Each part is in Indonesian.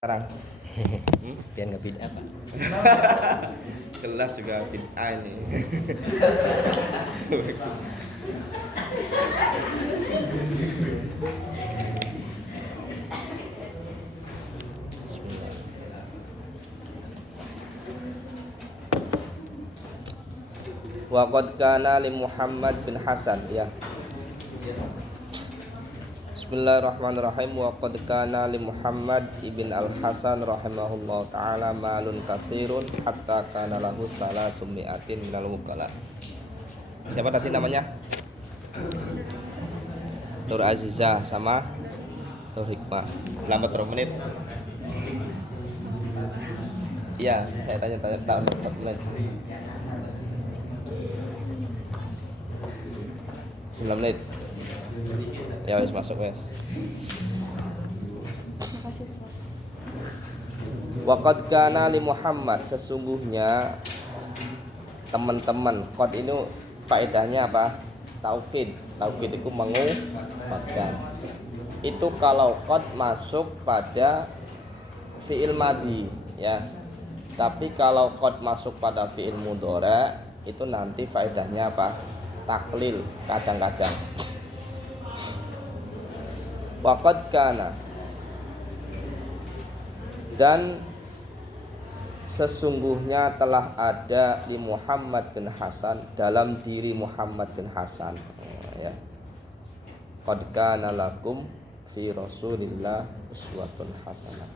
Sekarang Biar nggak bid'ah Pak. kelas juga bid'ah ini. Wa qad kana li Muhammad bin Hasan ya. Bismillahirrahmanirrahim. Wa qad kana li Muhammad ibn al-Hasan rahimahullah ta'ala malun katsirun hatta kana lahu salasumi'atin minal wukala. Siapa tadi namanya? Nur Azizah sama Nur Hikmah. Lambat berapa menit? Iya, saya tanya berapa menit? 9 menit. Ya wis masuk wis. Makasih. Waqad kana li Muhammad, sesungguhnya teman-teman, qad ini faedahnya apa? Taukid. Taukid itu menguatkan. Itu kalau qad masuk pada fi'il madhi ya. Tapi kalau qad masuk pada fi'il mudhari itu nanti faedahnya apa? Taklil kadang-kadang. Waqad kana, dan sesungguhnya telah ada di Muhammad bin Hasan, dalam diri Muhammad bin Hasan ya. Qad kana lakum fi Rasulillah uswatun hasanah.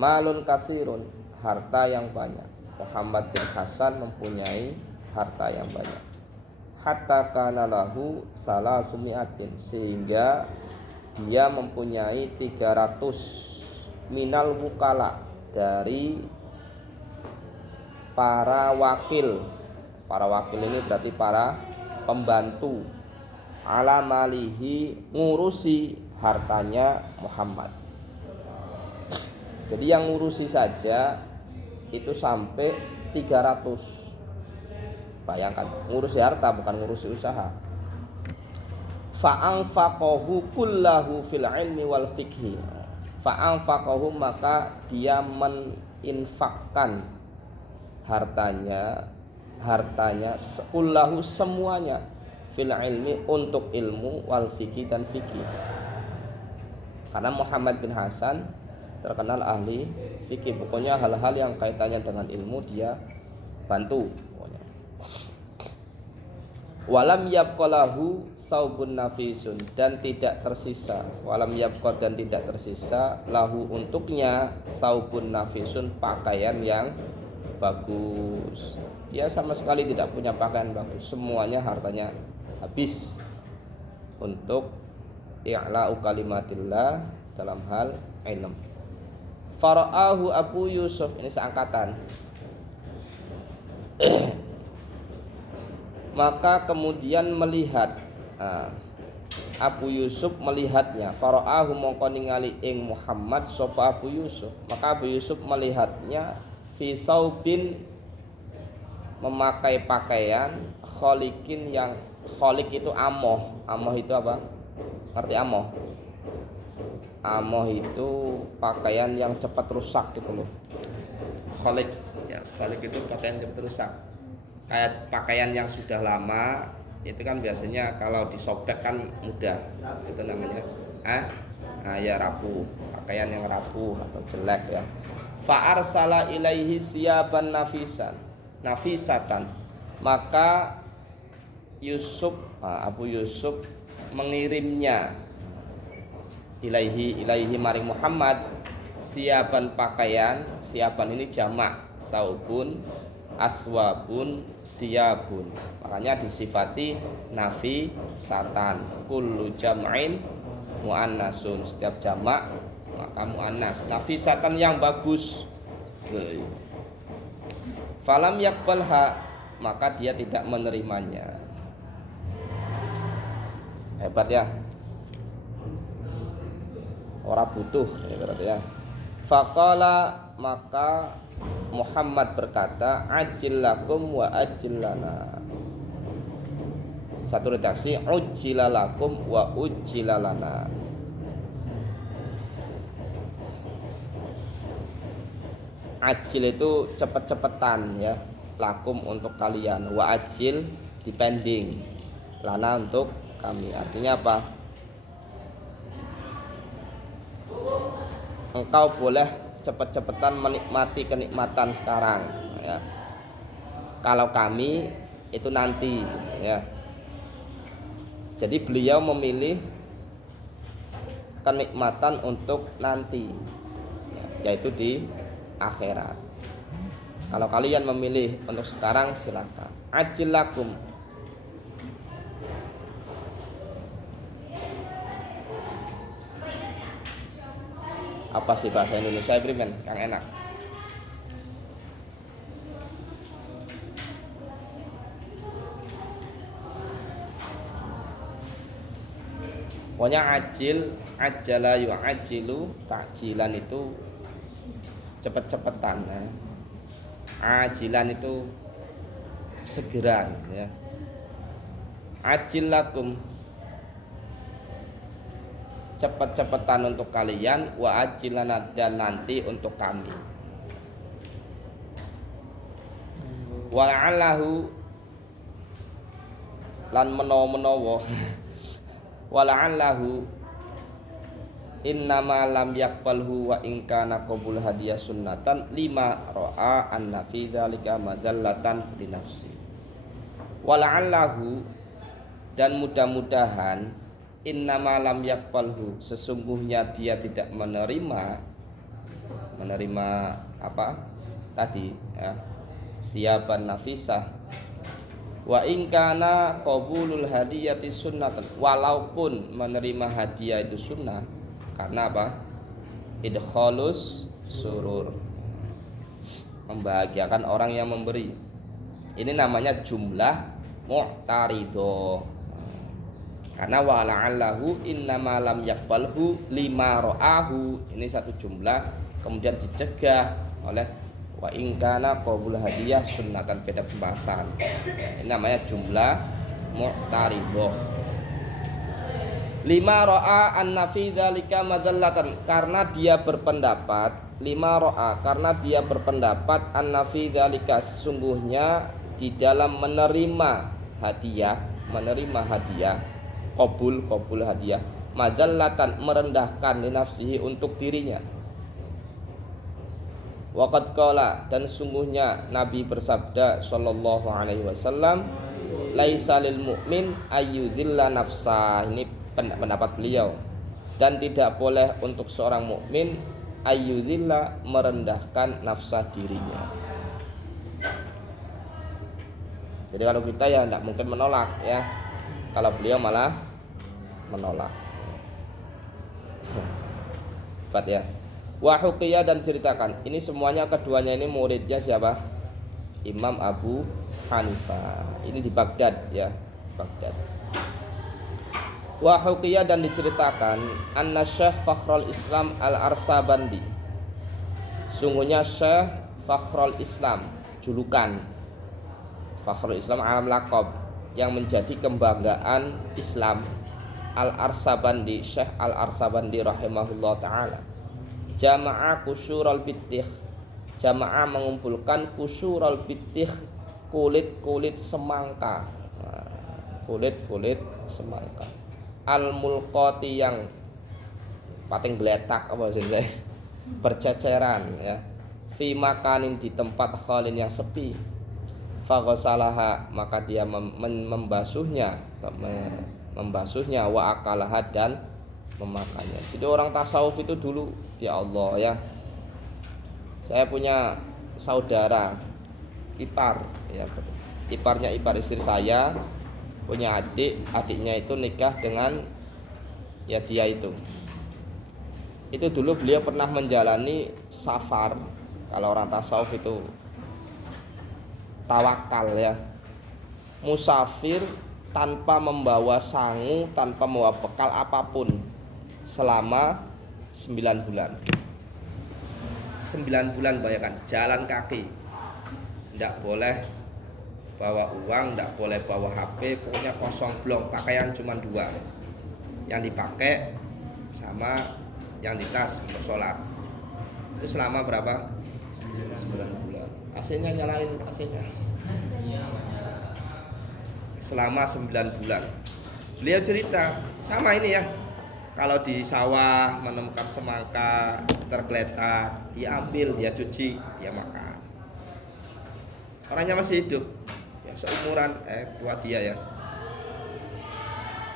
Malun kasirun, harta yang banyak. Muhammad bin Hasan mempunyai harta yang banyak. Hatta kana lahu salasumi'atin, sehingga dia mempunyai 300 minal wukala, dari para wakil. Para wakil ini berarti para pembantu. Ala malihi, ngurusi hartanya Muhammad. Jadi yang ngurusi saja itu sampai 300. Bayangkan, ngurusi harta bukan ngurusi usaha. Fa'anfaqahu kullahu fil ilmi wal fikhi. Fa'anfaqahu, maka dia meninfakkan hartanya kullahu semuanya, fil ilmi untuk ilmu, wal fikhi dan fikih. Karena Muhammad bin Hasan terkenal ahli fikih, pokoknya hal-hal yang kaitannya dengan ilmu dia bantu. Walam yabqalahu saubun nafisun, dan tidak tersisa. Walam yabqa, dan tidak tersisa lahu untuknya saubun nafisun, pakaian yang bagus. Dia sama sekali tidak punya pakaian bagus, semuanya hartanya habis untuk i'la'u kalimatillah dalam hal ilm. Fara'ahu Abu Yusuf, ini seangkatan. Maka kemudian melihat Abu Yusuf melihatnya. Fara'ahu mongko ningali ing Muhammad sapa Abu Yusuf. Maka Abu Yusuf melihatnya fi saubin, memakai pakaian kholikin, yang kholik itu amoh. Amoh itu apa? Ngerti amoh? Amoh itu pakaian yang cepat rusak gitu loh. Kholik ya, kholik itu pakaian cepat rusak. Kayak pakaian yang sudah lama itu kan biasanya kalau disobek kan mudah, itu namanya ya rapuh, pakaian yang rapuh atau jelek ya. Fa arsala ilaihi siyaban nafisatan, maka Abu Yusuf mengirimnya ilaihi maring Muhammad siyaban pakaian. Siyaban ini jamak, saubun, aswabun, siyabun, makanya disifati nafi satan. Kullu jam'in muannasun, setiap jamak maka muannas. Nafisatan yang bagus. Falam yakbalha, maka dia tidak menerimanya. Hebat ya, orang butuh ya berarti ya. Faqala, maka Muhammad berkata, ajil lakum wa ajil lana. Satu redaksi, ujjila lakum wa ujjila lana. Ajil itu cepet-cepetan ya, lakum untuk kalian, wa ajil dipending, lana untuk kami. Artinya apa? Engkau boleh cepet-cepetan menikmati kenikmatan sekarang ya. Kalau kami itu nanti ya. Jadi beliau memilih kenikmatan untuk nanti ya, yaitu di akhirat. Kalau kalian memilih untuk sekarang silakan. Ajil lakum. Apa sih bahasa Indonesia Brimen yang enak? Pokoknya ajil, ajala yu'ajilu, takjilan itu cepet-cepetan ya. Ajilan itu segera ya. Ajil lakum, cepet-cepetan untuk kalian, wa ajilana, dan nanti untuk kami. Wala'allahu, lan menawa wala'allahu innama lam yaqbalhu wa in kana qabul hadiah sunnatan lima ra'a anna fi dzalika madallatan li nafsi. Wala'allahu, dan mudah-mudahan, innama lam yaqbalhu, sesungguhnya dia tidak menerima apa tadi ya, siaban nafisah. Wa in kana qabulul hadiyati sunnatan, walaupun menerima hadiah itu sunnah, karena apa? Idkhalus surur, membahagiakan orang yang memberi. Ini namanya jumlah mu'tarido. Karena wala'allahu innama lam yaqbalhu lima ra'ahu, ini satu jumlah, kemudian dicegah oleh wa in kana qabul hadiyah sunnatan, beda pembahasan. Ini namanya jumlah mu'tarido. Lima ro'a anna fi dzalika madallatan, karena dia berpendapat, lima ro'a, karena dia berpendapat, anna fi dzalika, sesungguhnya di dalam menerima hadiah, qabul hadiah, madallatan, merendahkan, li nafsihi, untuk dirinya. Waqad qala, dan sungguhnya Nabi bersabda sallallahu alaihi wasallam, laisa lil mu'min ayyudhilla nafsah, ini pendapat beliau, dan tidak boleh untuk seorang mukmin ayyudhilla, merendahkan nafsah dirinya. Jadi kalau kita ya tidak mungkin menolak ya, kalau beliau malah menolak. Hebat ya. Wa huqiyah, dan ceritakan, ini semuanya keduanya ini muridnya siapa? Imam Abu Hanifah. Ini di Baghdad ya, Baghdad. Wa huqiyah, dan diceritakan, anna Syekh Fakhrul Islam Al-Arsabandi, sungguhnya Syekh Fakhrul Islam, julukan Fakhrul Islam alam laqab, yang menjadi kebanggaan Islam, Al-Arsabandi, Syekh Al-Arsabandi rahimahullah ta'ala, jama'a kusyural bitih, jama'a mengumpulkan kusyural bitih, kulit-kulit semangka, kulit-kulit semangka, al-mulqati, yang pating geletak apa sih, berceceran ya, fi makanin, di tempat khalin yang sepi, faghasalaha, maka dia membasuhnya, wa akalaha, dan memakannya. Jadi orang tasawuf itu dulu, ya Allah ya, saya punya saudara ipar ya, ipar istri saya punya adiknya itu nikah dengan ya dia itu dulu beliau pernah menjalani safar. Kalau orang tasawuf itu tawakal ya, musafir tanpa membawa sangu, tanpa membawa bekal apapun selama 9 bulan. 9 bulan, bayangkan, jalan kaki, tidak boleh bawa uang, tidak boleh bawa HP, pokoknya kosong blong, pakaian cuma 2 yang dipakai sama yang di tas untuk sholat. Itu selama berapa? 9 bulan. AC-nya nyalain AC-nya. Selama 9 bulan. Beliau cerita, sama ini ya. Kalau di sawah menemukan semangka tergeletak, dia ambil, dia cuci, dia makan. Orangnya masih hidup. Ya, seumuran tua dia ya.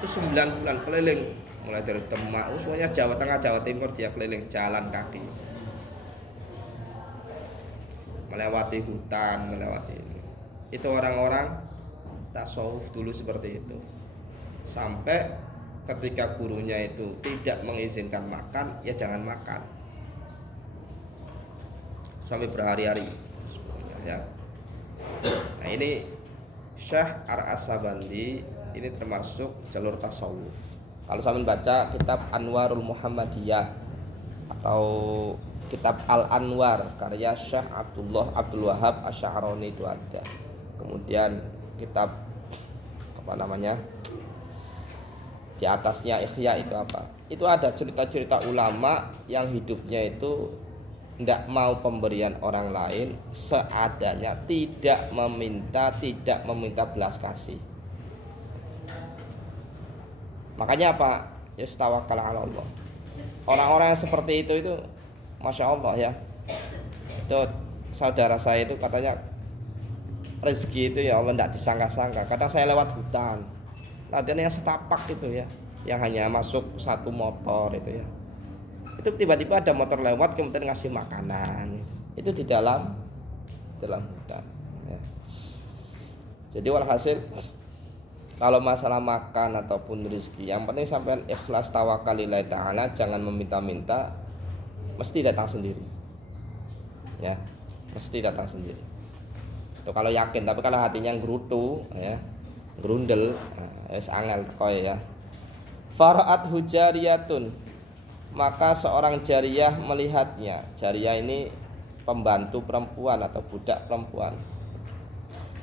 Itu 9 bulan keliling, mulai dari Demak, semuanya Jawa Tengah, Jawa Timur dia keliling jalan kaki. Melewati hutan, melewati ini. Itu orang-orang tasawuf dulu seperti itu. Sampai ketika gurunya itu tidak mengizinkan makan, ya jangan makan. Sampai berhari-hari. Ya. Nah ini Syekh Ar-Asabandi ini termasuk jalur tasawuf. Kalau saya baca kitab Anwarul Muhammadiyah atau kitab Al-Anwar karya Syekh Abdul Wahab Asy'arani itu ada. Kemudian kitab apa namanya? Di atasnya Ikhya itu apa? Itu ada cerita-cerita ulama yang hidupnya itu tidak mau pemberian orang lain seadanya, tidak meminta belas kasih. Makanya apa? Yastawakal ala Allah. Orang-orang yang seperti itu Masya Allah ya. Itu saudara saya itu katanya rezeki itu ya Allah tidak disangka-sangka. Kadang saya lewat hutan, latihan yang setapak itu ya, yang hanya masuk satu motor itu ya. Itu tiba-tiba ada motor lewat kemudian ngasih makanan. Itu di dalam hutan ya. Jadi walhasil kalau masalah makan ataupun rezeki, yang penting sampai ikhlas tawakal lillahi ta'ala, jangan meminta-minta, mesti datang sendiri. Ya, mesti datang sendiri. Itu kalau yakin, tapi kalau hatinya gerutu ya, gerundel, wis angel teko ya. Fara'at hujariyatun, maka seorang jariyah melihatnya. Jariyah ini pembantu perempuan atau budak perempuan.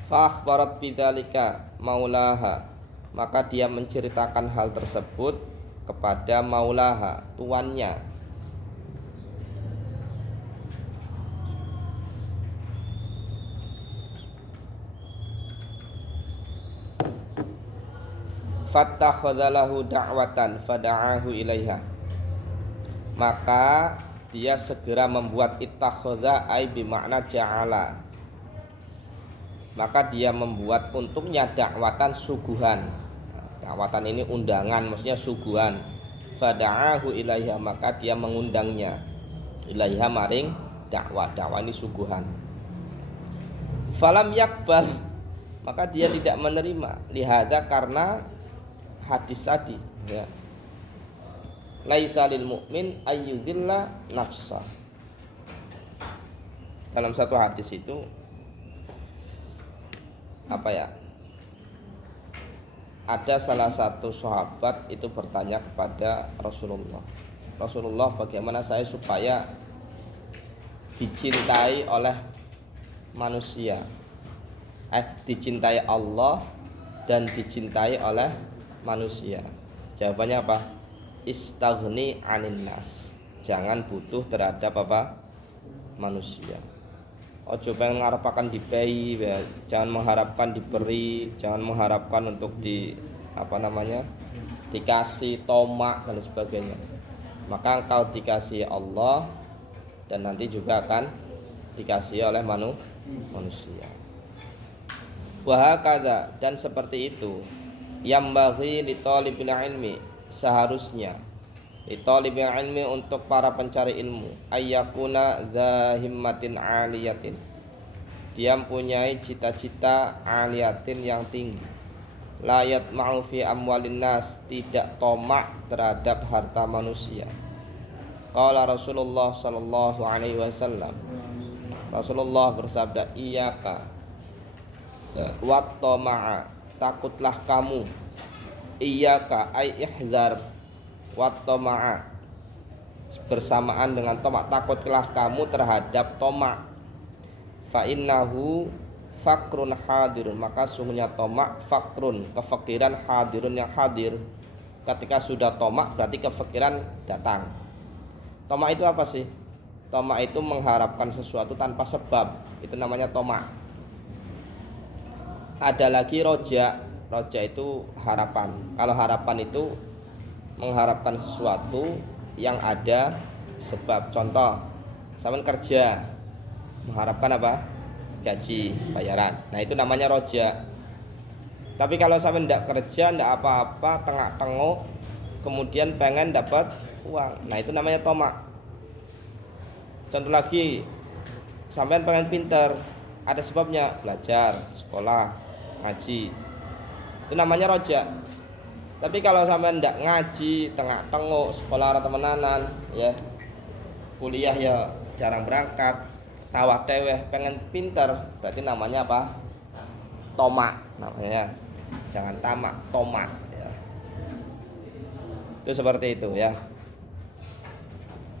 Fa akhbarat bidzalika maulaha, maka dia menceritakan hal tersebut kepada maulaha, tuannya. Fattakhadhalahu da'watan fada'ahu ilaiha, maka dia segera membuat ittakhadha ai bimakna ja'ala, maka dia membuat untuknya dakwatan suguhan. Dakwatan ini undangan, maksudnya suguhan. Fada'ahu ilaiha, maka dia mengundangnya. Ilaiha maring dakwah ini suguhan. Falam yakbal, maka dia tidak menerima. Lihada, karena hadis tadi ya. Laisa lil mu'min ayyudilla nafsa. Dalam satu hadis itu apa ya? Ada salah satu sahabat itu bertanya kepada Rasulullah, bagaimana saya supaya dicintai oleh manusia, dicintai Allah dan dicintai oleh manusia. Jawabannya apa? Istaghni 'anin nas, jangan butuh terhadap apa? Manusia. Ojo pengen mengharapkan dibayi, jangan mengharapkan diberi, jangan mengharapkan untuk dikasih tomak dan sebagainya. Maka engkau dikasih Allah dan nanti juga akan dikasih oleh manusia. Wahakadha, dan seperti itu. Yambaghi li talibil ilmi, seharusnya li talibil ilmi, untuk para pencari ilmu, ayyakuna dza himmatin aliyatin, dia mempunyai cita-cita aliyatin yang tinggi, la yatma'u fi amwalin nas, tidak tomak terhadap harta manusia. Qala Rasulullah sallallahu alaihi wasallam, Rasulullah bersabda, iyyaka wat tama'a, takutlah kamu, iyyaka ay ihzar, wat tama'a, bersamaan dengan tomak, takutlah kamu terhadap tomak. Fa innahu fakrun hadirun, maka sungguhnya tomak fakrun, kefakiran, hadirun yang hadir. Ketika sudah tomak berarti kefakiran datang. Tomak itu apa sih? Tomak itu mengharapkan sesuatu tanpa sebab, itu namanya tomak. Ada lagi roja. Roja itu harapan. Kalau harapan itu mengharapkan sesuatu yang ada sebab. Contoh, sampean kerja mengharapkan apa? Gaji, bayaran. Nah itu namanya roja. Tapi kalau sampean tidak kerja, tidak apa-apa, tengah-tengok, kemudian pengen dapat uang, nah itu namanya tomak. Contoh lagi, sampean pengen pinter, ada sebabnya, belajar, sekolah, ngaji, itu namanya roja. Tapi kalau sampean ndak ngaji, tengah-tengok, sekolah temenanan, ya, kuliah ya jarang berangkat, tawah teweh, pengen pinter, berarti namanya apa? Tomak namanya. Jangan tamak, tomak. Ya. Itu seperti itu ya.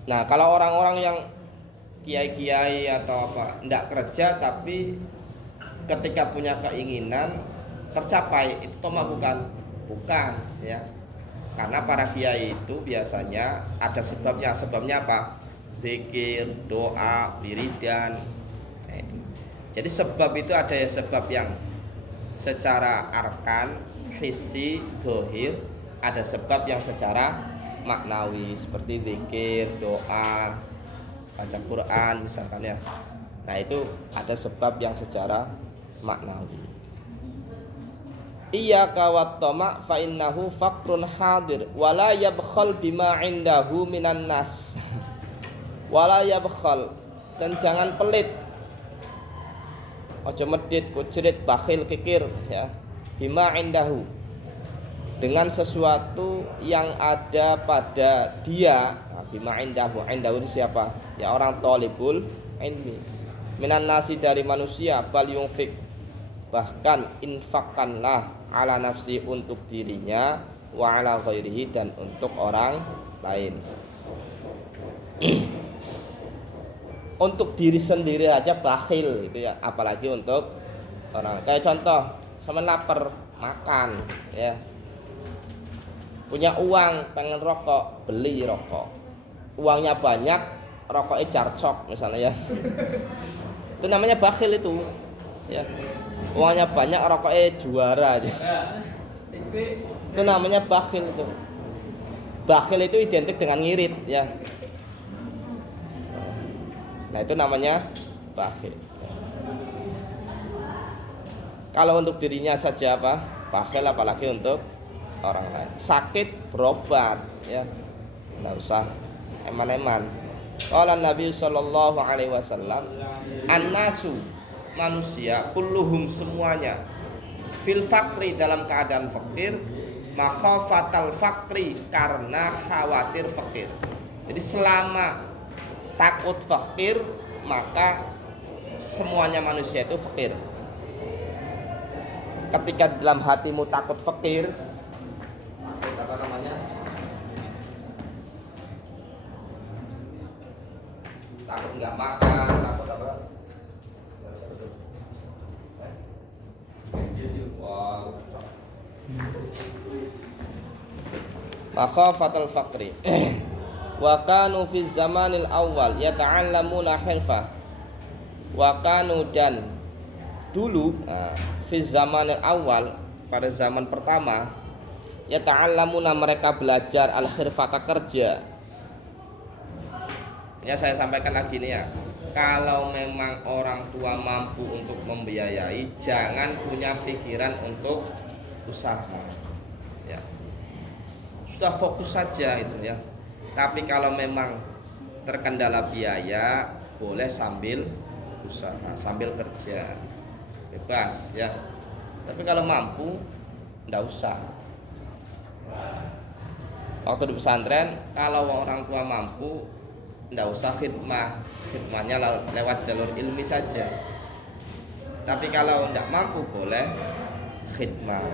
Nah kalau orang-orang yang kiai-kiai atau apa ndak kerja tapi ketika punya keinginan tercapai, itu tomak bukan? Bukan ya. Karena para kiai itu biasanya ada sebabnya. Sebabnya apa? Zikir, doa, wiridan. Nah, itu. Jadi sebab itu ada ya, sebab yang secara arkan, hissi, zahir, ada sebab yang secara maknawi seperti zikir, doa, baca Quran misalkan ya. Nah itu ada sebab yang secara maknawi. Iyyaka wat tama' fa innahu faqrun hadir wala yabkhal bima indahu minan nas. Wala yabkhal, dan jangan pelit. Ojo medit, kucrit, bakhil, kikir ya. Bima indahu, dengan sesuatu yang ada pada dia. Nah, bima indahu, indahu ini siapa? Ya orang thalibul ilmi. Minan nasi, dari manusia, bal yunfik, bahkan infakkanlah ala nafsi, untuk dirinya, wa ala ghairihi, dan untuk orang lain. Untuk diri sendiri aja bakhil itu ya, apalagi untuk orang. Kayak contoh, sama lapar, makan ya. Punya uang, pengen rokok, beli rokok. Uangnya banyak, rokoknya jarcok misalnya ya. Itu namanya bakhil itu ya. Uangnya banyak, rokoknya juara aja. Itu namanya bakhil itu. Bakhil itu identik dengan ngirit ya. Nah itu namanya bakhil. Kalau untuk dirinya saja apa? Bakhil, apalagi untuk orang lain. Sakit berobat ya, nggak usah eman-eman. Qala Nabi sallallahu alaihi wasallam, an-nasu, manusia, kulluhum, semuanya, fil fakri, dalam keadaan fakir, makhafatal fakri, karena khawatir fakir. Jadi selama takut fakir, maka semuanya manusia itu fakir. Ketika dalam hatimu takut fakir, apa namanya? Takut nggak makan, takut apa? Makhafatul fakri. Wa kanu fi zamanil awal yata'allamuna hirfah. Wa kanu, dan dulu fi zamanil awal, pada zaman pertama, yata'allamuna, mereka belajar al-hirfata, kerja. Ya saya sampaikan lagi nih ya. Kalau memang orang tua mampu untuk membiayai, jangan punya pikiran untuk usaha. Ya. Sudah fokus saja itu ya. Tapi kalau memang terkendala biaya, boleh sambil usaha, sambil kerja, bebas ya. Tapi kalau mampu, ndak usah. Waktu di pesantren, kalau orang tua mampu, ndak usah khidmah, khidmahnya lewat jalur ilmi saja. Tapi kalau ndak mampu, boleh khidmah.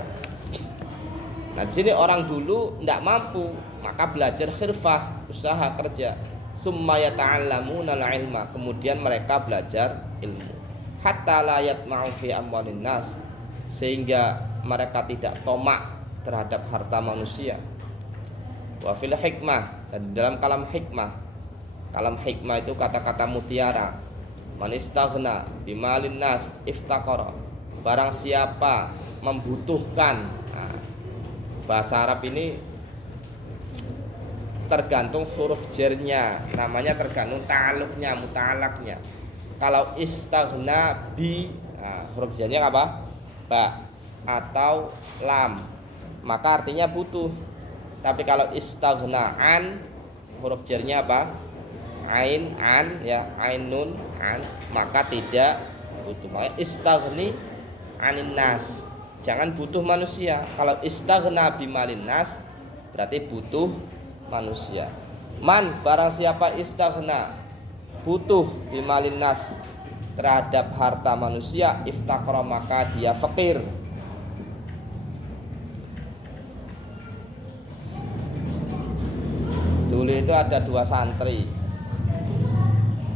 Nah di sini orang dulu ndak mampu, maka belajar khirfah, usaha, kerja. Summa yata'allamuna al-ilma, kemudian mereka belajar ilmu. Hatta la yatma'u fi amwalin nas, sehingga mereka tidak tomak terhadap harta manusia. Wa fil hikmah, dan dalam kalam hikmah, Kalam hikmah itu kata-kata mutiara. Man istaghna bimalin nas iftaqara. Barang siapa membutuhkan. Nah, bahasa Arab ini tergantung huruf jernya, namanya tergantung ta'alluqnya, muta'alaqnya. Kalau istaghna bi, nah, huruf jernya apa? Ba atau lam, maka artinya butuh. Tapi kalau istaghna an, huruf jernya apa? Ain, an, ya, ain nun, an, maka tidak butuh. Maka istaghni anin nas, jangan butuh manusia. Kalau istaghna bimalin nas berarti butuh manusia. Man, barang siapa istaghna, butuh bimalin nas, terhadap harta manusia, iftaqara, maka dia fakir. Dulu itu ada 2 santri,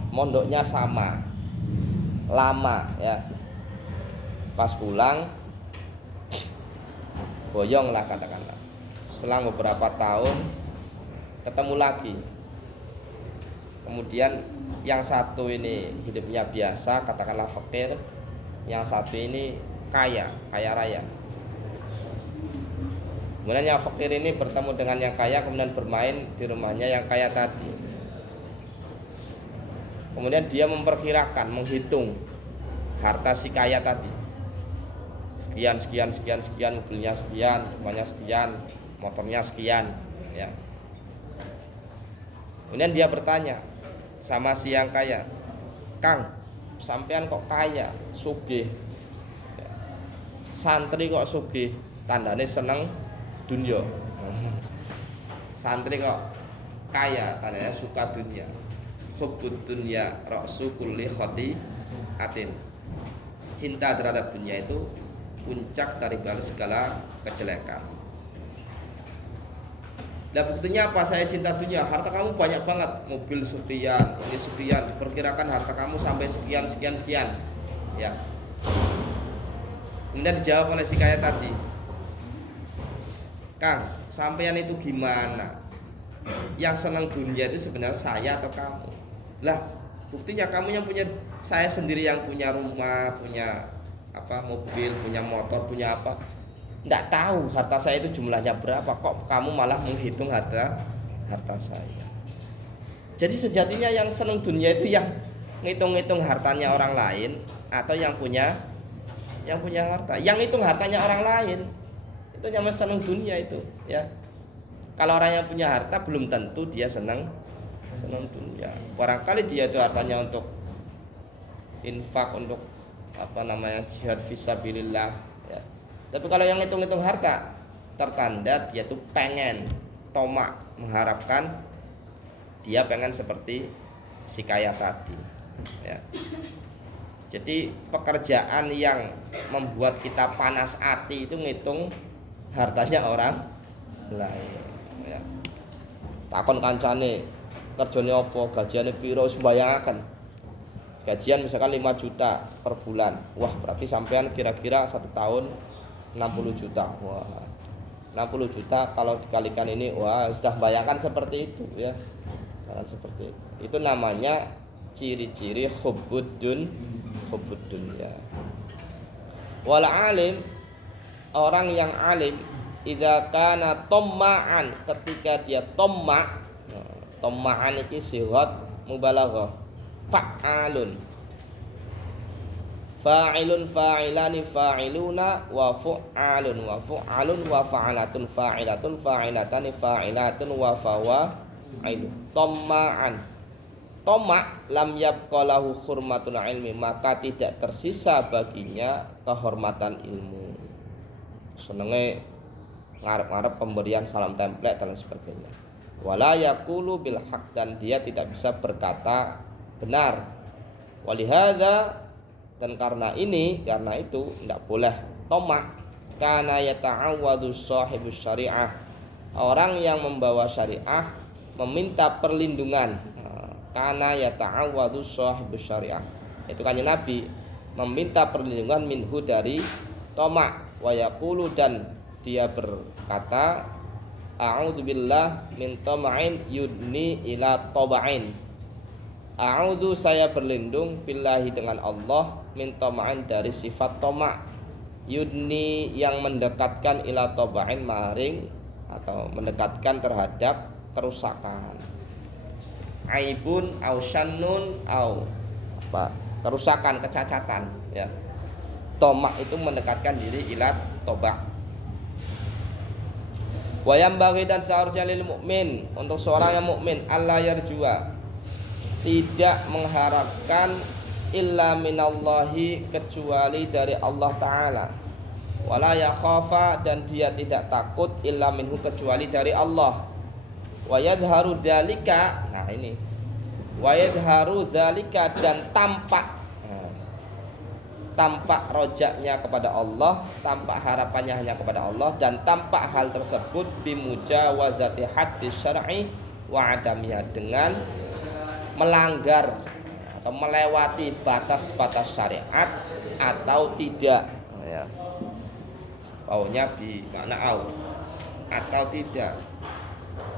mondoknya sama, lama ya. Pas pulang, boyong lah katakanlah. Selang beberapa tahun ketemu lagi. Kemudian yang satu ini hidupnya biasa, katakanlah fakir. Yang satu ini kaya, kaya raya. Kemudian yang fakir ini bertemu dengan yang kaya, kemudian bermain di rumahnya yang kaya tadi. Kemudian dia memperkirakan, menghitung harta si kaya tadi. Sekian, mobilnya sekian, rumahnya sekian, motornya sekian, ya. Kemudian dia bertanya sama si yang kaya, "Kang, sampean kok kaya, sugih? Santri kok sugih, tandane seneng dunia. Santri kok kaya, tandanya suka dunia. Hubbud dunya ra'su kulli khati'atin." Cinta terhadap dunia itu puncak dari segala kejelekan. Nah, buktinya apa? Saya cinta dunia. Harta kamu banyak banget, mobil sekian, ini sekian. Diperkirakan harta kamu sampai sekian. Ya. Kemudian dijawab oleh si kaya tadi, "Kang, sampean itu gimana? Yang senang dunia itu sebenarnya saya atau kamu?" Lah, buktinya kamu yang punya, saya sendiri yang punya rumah, punya mobil, punya motor, punya apa? Nggak tahu harta saya itu jumlahnya berapa, kok kamu malah menghitung harta saya. Jadi sejatinya yang senang dunia itu yang ngitung-ngitung hartanya orang lain, atau yang punya harta. Yang hitung hartanya orang lain itu namanya senang dunia itu, ya. Kalau orang yang punya harta belum tentu dia senang dunia. Barangkali dia itu hartanya untuk infak, untuk jihad fisabilillah, ya. Tapi kalau yang hitung-hitung harta, tertanda dia tuh pengen, tomak, mengharapkan, dia pengen seperti si kaya tadi, ya. Jadi pekerjaan yang membuat kita panas hati itu ngitung hartanya orang lain, ya. Takon kancane, kerjane apa, gajiane piro, sembayangaken. Gajian misalkan 5 juta per bulan. Wah, berarti sampean kira-kira 1 tahun 60 juta. Wah, 60 juta kalau dikalikan ini, wah, sudah bayangkan seperti itu, ya. Jangan seperti itu. Itu namanya ciri-ciri hubbud dunya. Wal alim, orang yang alim, idza kana tamma'an, ketika dia tamma'. Tamma'an iki sigat mubalaghah. Fa'alun, fa'ilun, fa'ilani, fa'iluna, wa fu'alun, wa fu'alun, wa fa'alatun, fa'ilatun, fa'ilatani, fa'ilatun, wa fawa'ilun. Tamma'an, Toma' lam yabqa lahu hurmatul ilmi, maka tidak tersisa baginya kehormatan ilmu. Senenge ngarep-ngarep pemberian salam template dan sebagainya. Wala yaqulu bil haq, dan dia tidak bisa berkata benar. Walihada, dan karena itu tidak boleh toma'. Kana yata'awwadu sahibus syariah, orang yang membawa syariah meminta perlindungan. Kana yata'awwadu sahibus syariah, itu kanjeng Nabi meminta perlindungan minhu dari toma'. Wa yaqulu, dan dia berkata, a'udzubillah min tama'in yudni ila taba'in. A'udzu saya berlindung billahi dengan Allah min tama'in dari sifat toma' yudni yang mendekatkan ila taba'in maring atau mendekatkan terhadap kerusakan. Aibun au syannun au apa? Kerusakan, kecacatan ya. Toma' itu mendekatkan diri ila toba'. Wa yambaghi dan seharusnya lil mukmin untuk seorang yang mukmin Allah yarjua tidak mengharapkan illa minallahi kecuali dari Allah Ta'ala, wala yakhafa dan dia tidak takut illa minhu kecuali dari Allah. Wa yadharu dzalika, nah ini wa yadharu dzalika dan tampak tampak rojaknya kepada Allah, tampak harapannya hanya kepada Allah, dan tampak hal tersebut bimujawazati haddi syar'i wa adamiha dengan melanggar atau melewati batas-batas syariat atau tidak ya. Paunya bi makna au atau tidak.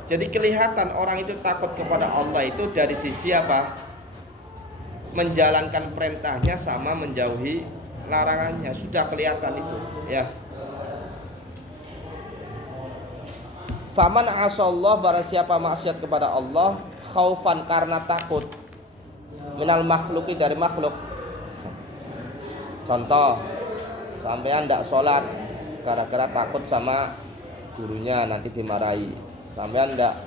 Jadi kelihatan orang itu takut kepada Allah itu dari sisi apa? Menjalankan perintahnya sama menjauhi larangannya, sudah kelihatan itu ya. Faman asallah barang siapa maksiat kepada Allah khaufan karena takut minal makhluki dari makhluk. Contoh, sampean ndak sholat gara-gara takut sama gurunya nanti dimarahi. Sampean ndak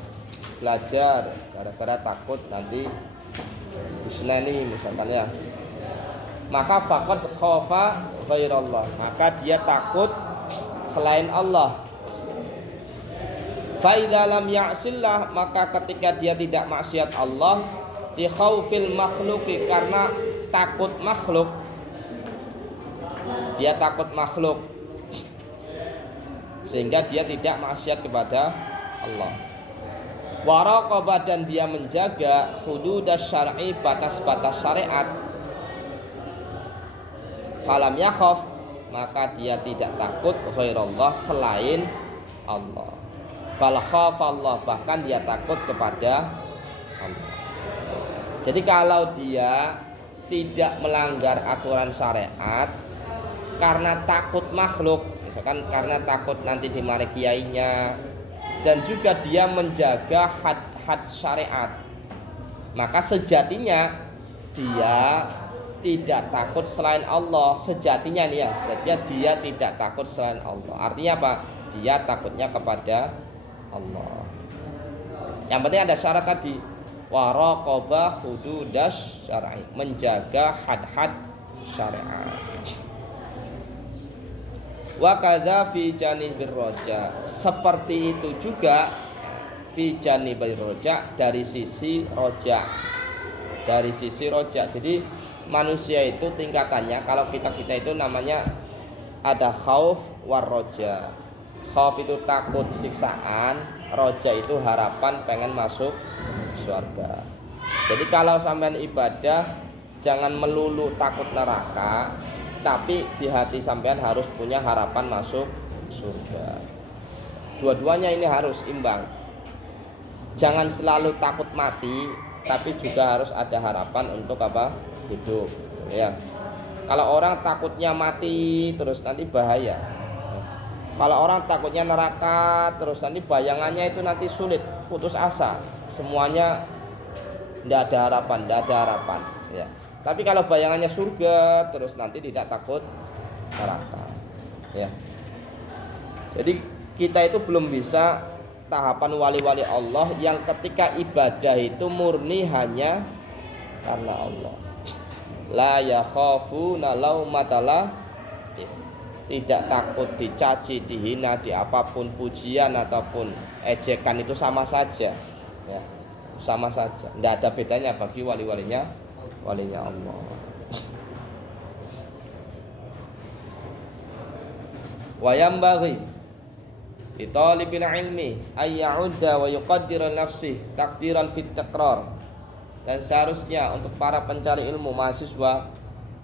belajar gara-gara takut nanti diseneni misalkan ya. Maka faqad khafa ghairallah, maka dia takut selain Allah. Fa idza lam ya'sillah, maka ketika dia tidak maksiat Allah di khaufil makhluqi karena takut makhluk, dia takut makhluk sehingga dia tidak maksiat kepada Allah. Waraqabah dan dia menjaga hududas syar'i batas-batas syariat. Falam yakhaf, maka dia tidak takut ghairallah selain Allah. Bal khafallah, bahkan dia takut kepada Allah. Jadi kalau dia tidak melanggar aturan syariat karena takut makhluk, misalkan karena takut nanti dimarahi kiainya, dan juga dia menjaga had-had syariat, maka sejatinya dia tidak takut selain Allah. Sejatinya nih ya, sejatinya dia tidak takut selain Allah. Artinya apa? Dia takutnya kepada Allah. Yang penting ada syarat tadi, waraqabah hududas syar'i, menjaga had-had syariat. Wa kadza fi janibir roja, seperti itu juga fi janibir roja, dari sisi roja, dari sisi roja. Jadi manusia itu tingkatannya, kalau kita itu namanya ada khauf war roja. Khauf itu takut siksaan, roja itu harapan pengen masuk surga. Jadi kalau sampean ibadah jangan melulu takut neraka, tapi di hati sampean harus punya harapan masuk surga. Dua-duanya ini harus imbang. Jangan selalu takut mati, tapi juga harus ada harapan untuk apa? Hidup. Ya. Kalau orang takutnya mati terus nanti bahaya. Kalau orang takutnya neraka terus nanti bayangannya itu nanti sulit, putus asa, semuanya tidak ada harapan, ya. Tapi kalau bayangannya surga terus nanti tidak takut neraka, ya. Jadi kita itu belum bisa tahapan wali-wali Allah yang ketika ibadah itu murni hanya karena Allah. La yakhafuna laumatala, tidak takut dicaci, dihina, di apapun pujian ataupun ejekan itu sama saja, ya, sama saja, tidak ada bedanya bagi walinya Allah. Wa yambaghi li talibil ilmi ay ya'udda wa yuqaddir nafsi taqdiran fit taqrar, dan seharusnya untuk para pencari ilmu mahasiswa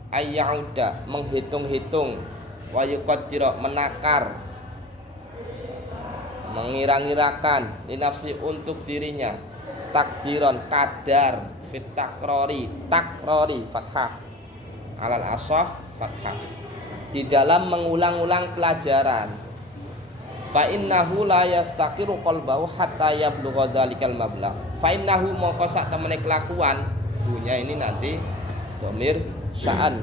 ay ya'udda menghitung-hitung, wa yuqaddira menakar, mengira-ngirakan li nafsi untuk dirinya, takdiran kadar fit takrori fathah, alal asah fathah, di dalam mengulang-ulang pelajaran. Fa innahu la yastaqiru qalbahu hatta yablugha dzalikal mablagh. Fa innahu moko sak temene kelakuan punya ini nanti dhamir sya'an.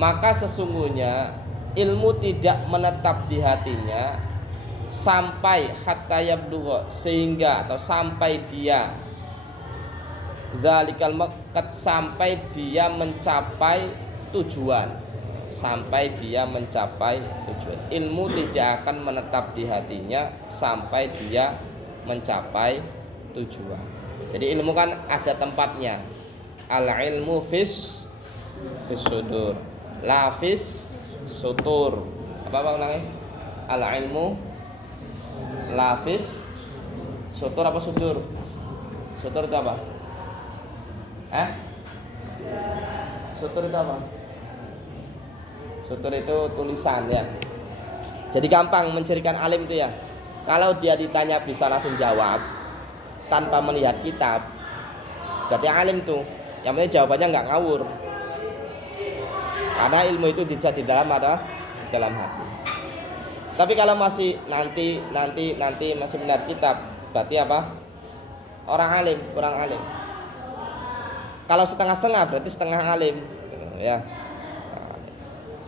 Maka sesungguhnya ilmu tidak menetap di hatinya sampai hatta yablugha, sehingga atau sampai dia dzalikal maqsad, sampai dia mencapai tujuan, sampai dia mencapai tujuan. Ilmu tidak akan menetap di hatinya sampai dia mencapai tujuan. Jadi ilmu kan ada tempatnya. Al ilmu fis sudur, la fis sutur. Apa ulangnya? Al ilmu la fis sutur apa sudur? Sutur itu apa? Sutur itu apa? Sutur itu tulisan ya. Jadi gampang mencirikan alim itu ya. Kalau dia ditanya bisa langsung jawab tanpa melihat kitab, berarti alim tuh. Yang penting jawabannya nggak ngawur. Karena ilmu itu bisa di dalam ada di dalam hati. Tapi kalau masih nanti masih melihat kitab, berarti apa? Orang alim, kurang alim. Kalau setengah-setengah berarti setengah alim, ya.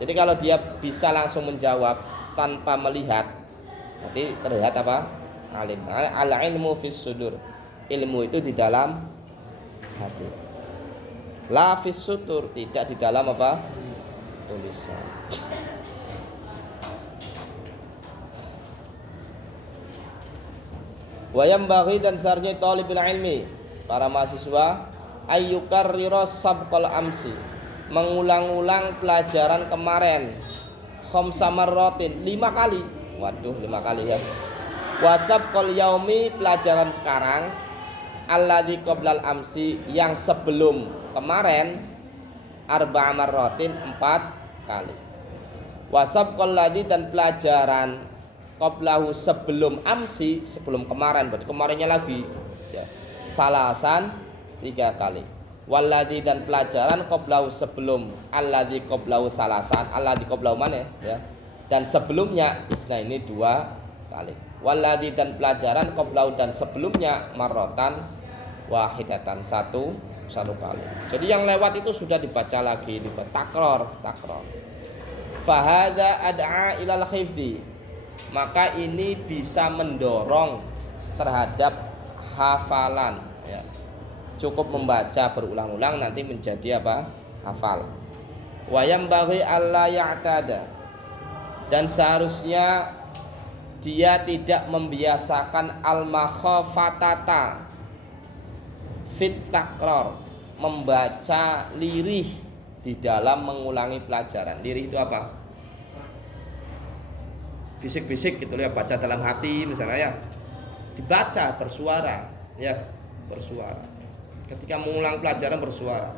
Jadi kalau dia bisa langsung menjawab tanpa melihat, berarti terlihat apa? Alim. Al ilmu fis sudur. Ilmu itu di dalam hati. La fis sutur, tidak di dalam apa? Tulisan. Wayam bagi dan seharusnya talibul ilmi, para mahasiswa, ayyukarrira sabqal amsi, mengulang-ulang pelajaran kemarin, khamsa marratin, 5 kali. Waduh, 5 kali ya. Wasabqal yaumi, pelajaran sekarang, alladzi qoblal amsi, yang sebelum kemarin, arba'a marratin, 4 kali. Wasabqal ladzi, dan pelajaran qoblahu, sebelum amsi, sebelum kemarin, berarti kemarinnya lagi ya. Salasan, 3 kali. Walladzi, dan pelajaran qoblahu, sebelum alladzi qoblahu salasan, alladzi qoblahu mana ya, dan sebelumnya isna, ini 2 kali. Walladzi, dan pelajaran qoblahu, dan sebelumnya marrotan wahidatan, satu kali. Jadi yang lewat itu sudah dibaca lagi, takror. Fahadza ad'a ilal hifdzi, maka ini bisa mendorong terhadap hafalan ya. Cukup membaca berulang-ulang nanti menjadi apa? Hafal. Wayam baghi alla ya'tada, dan seharusnya dia tidak membiasakan al-makhafatata fit takror, membaca lirih di dalam mengulangi pelajaran. Lirih itu apa? Bisik-bisik gitu ya, baca dalam hati misalnya ya. Dibaca bersuara ya, bersuara. Ketika mengulang pelajaran bersuara.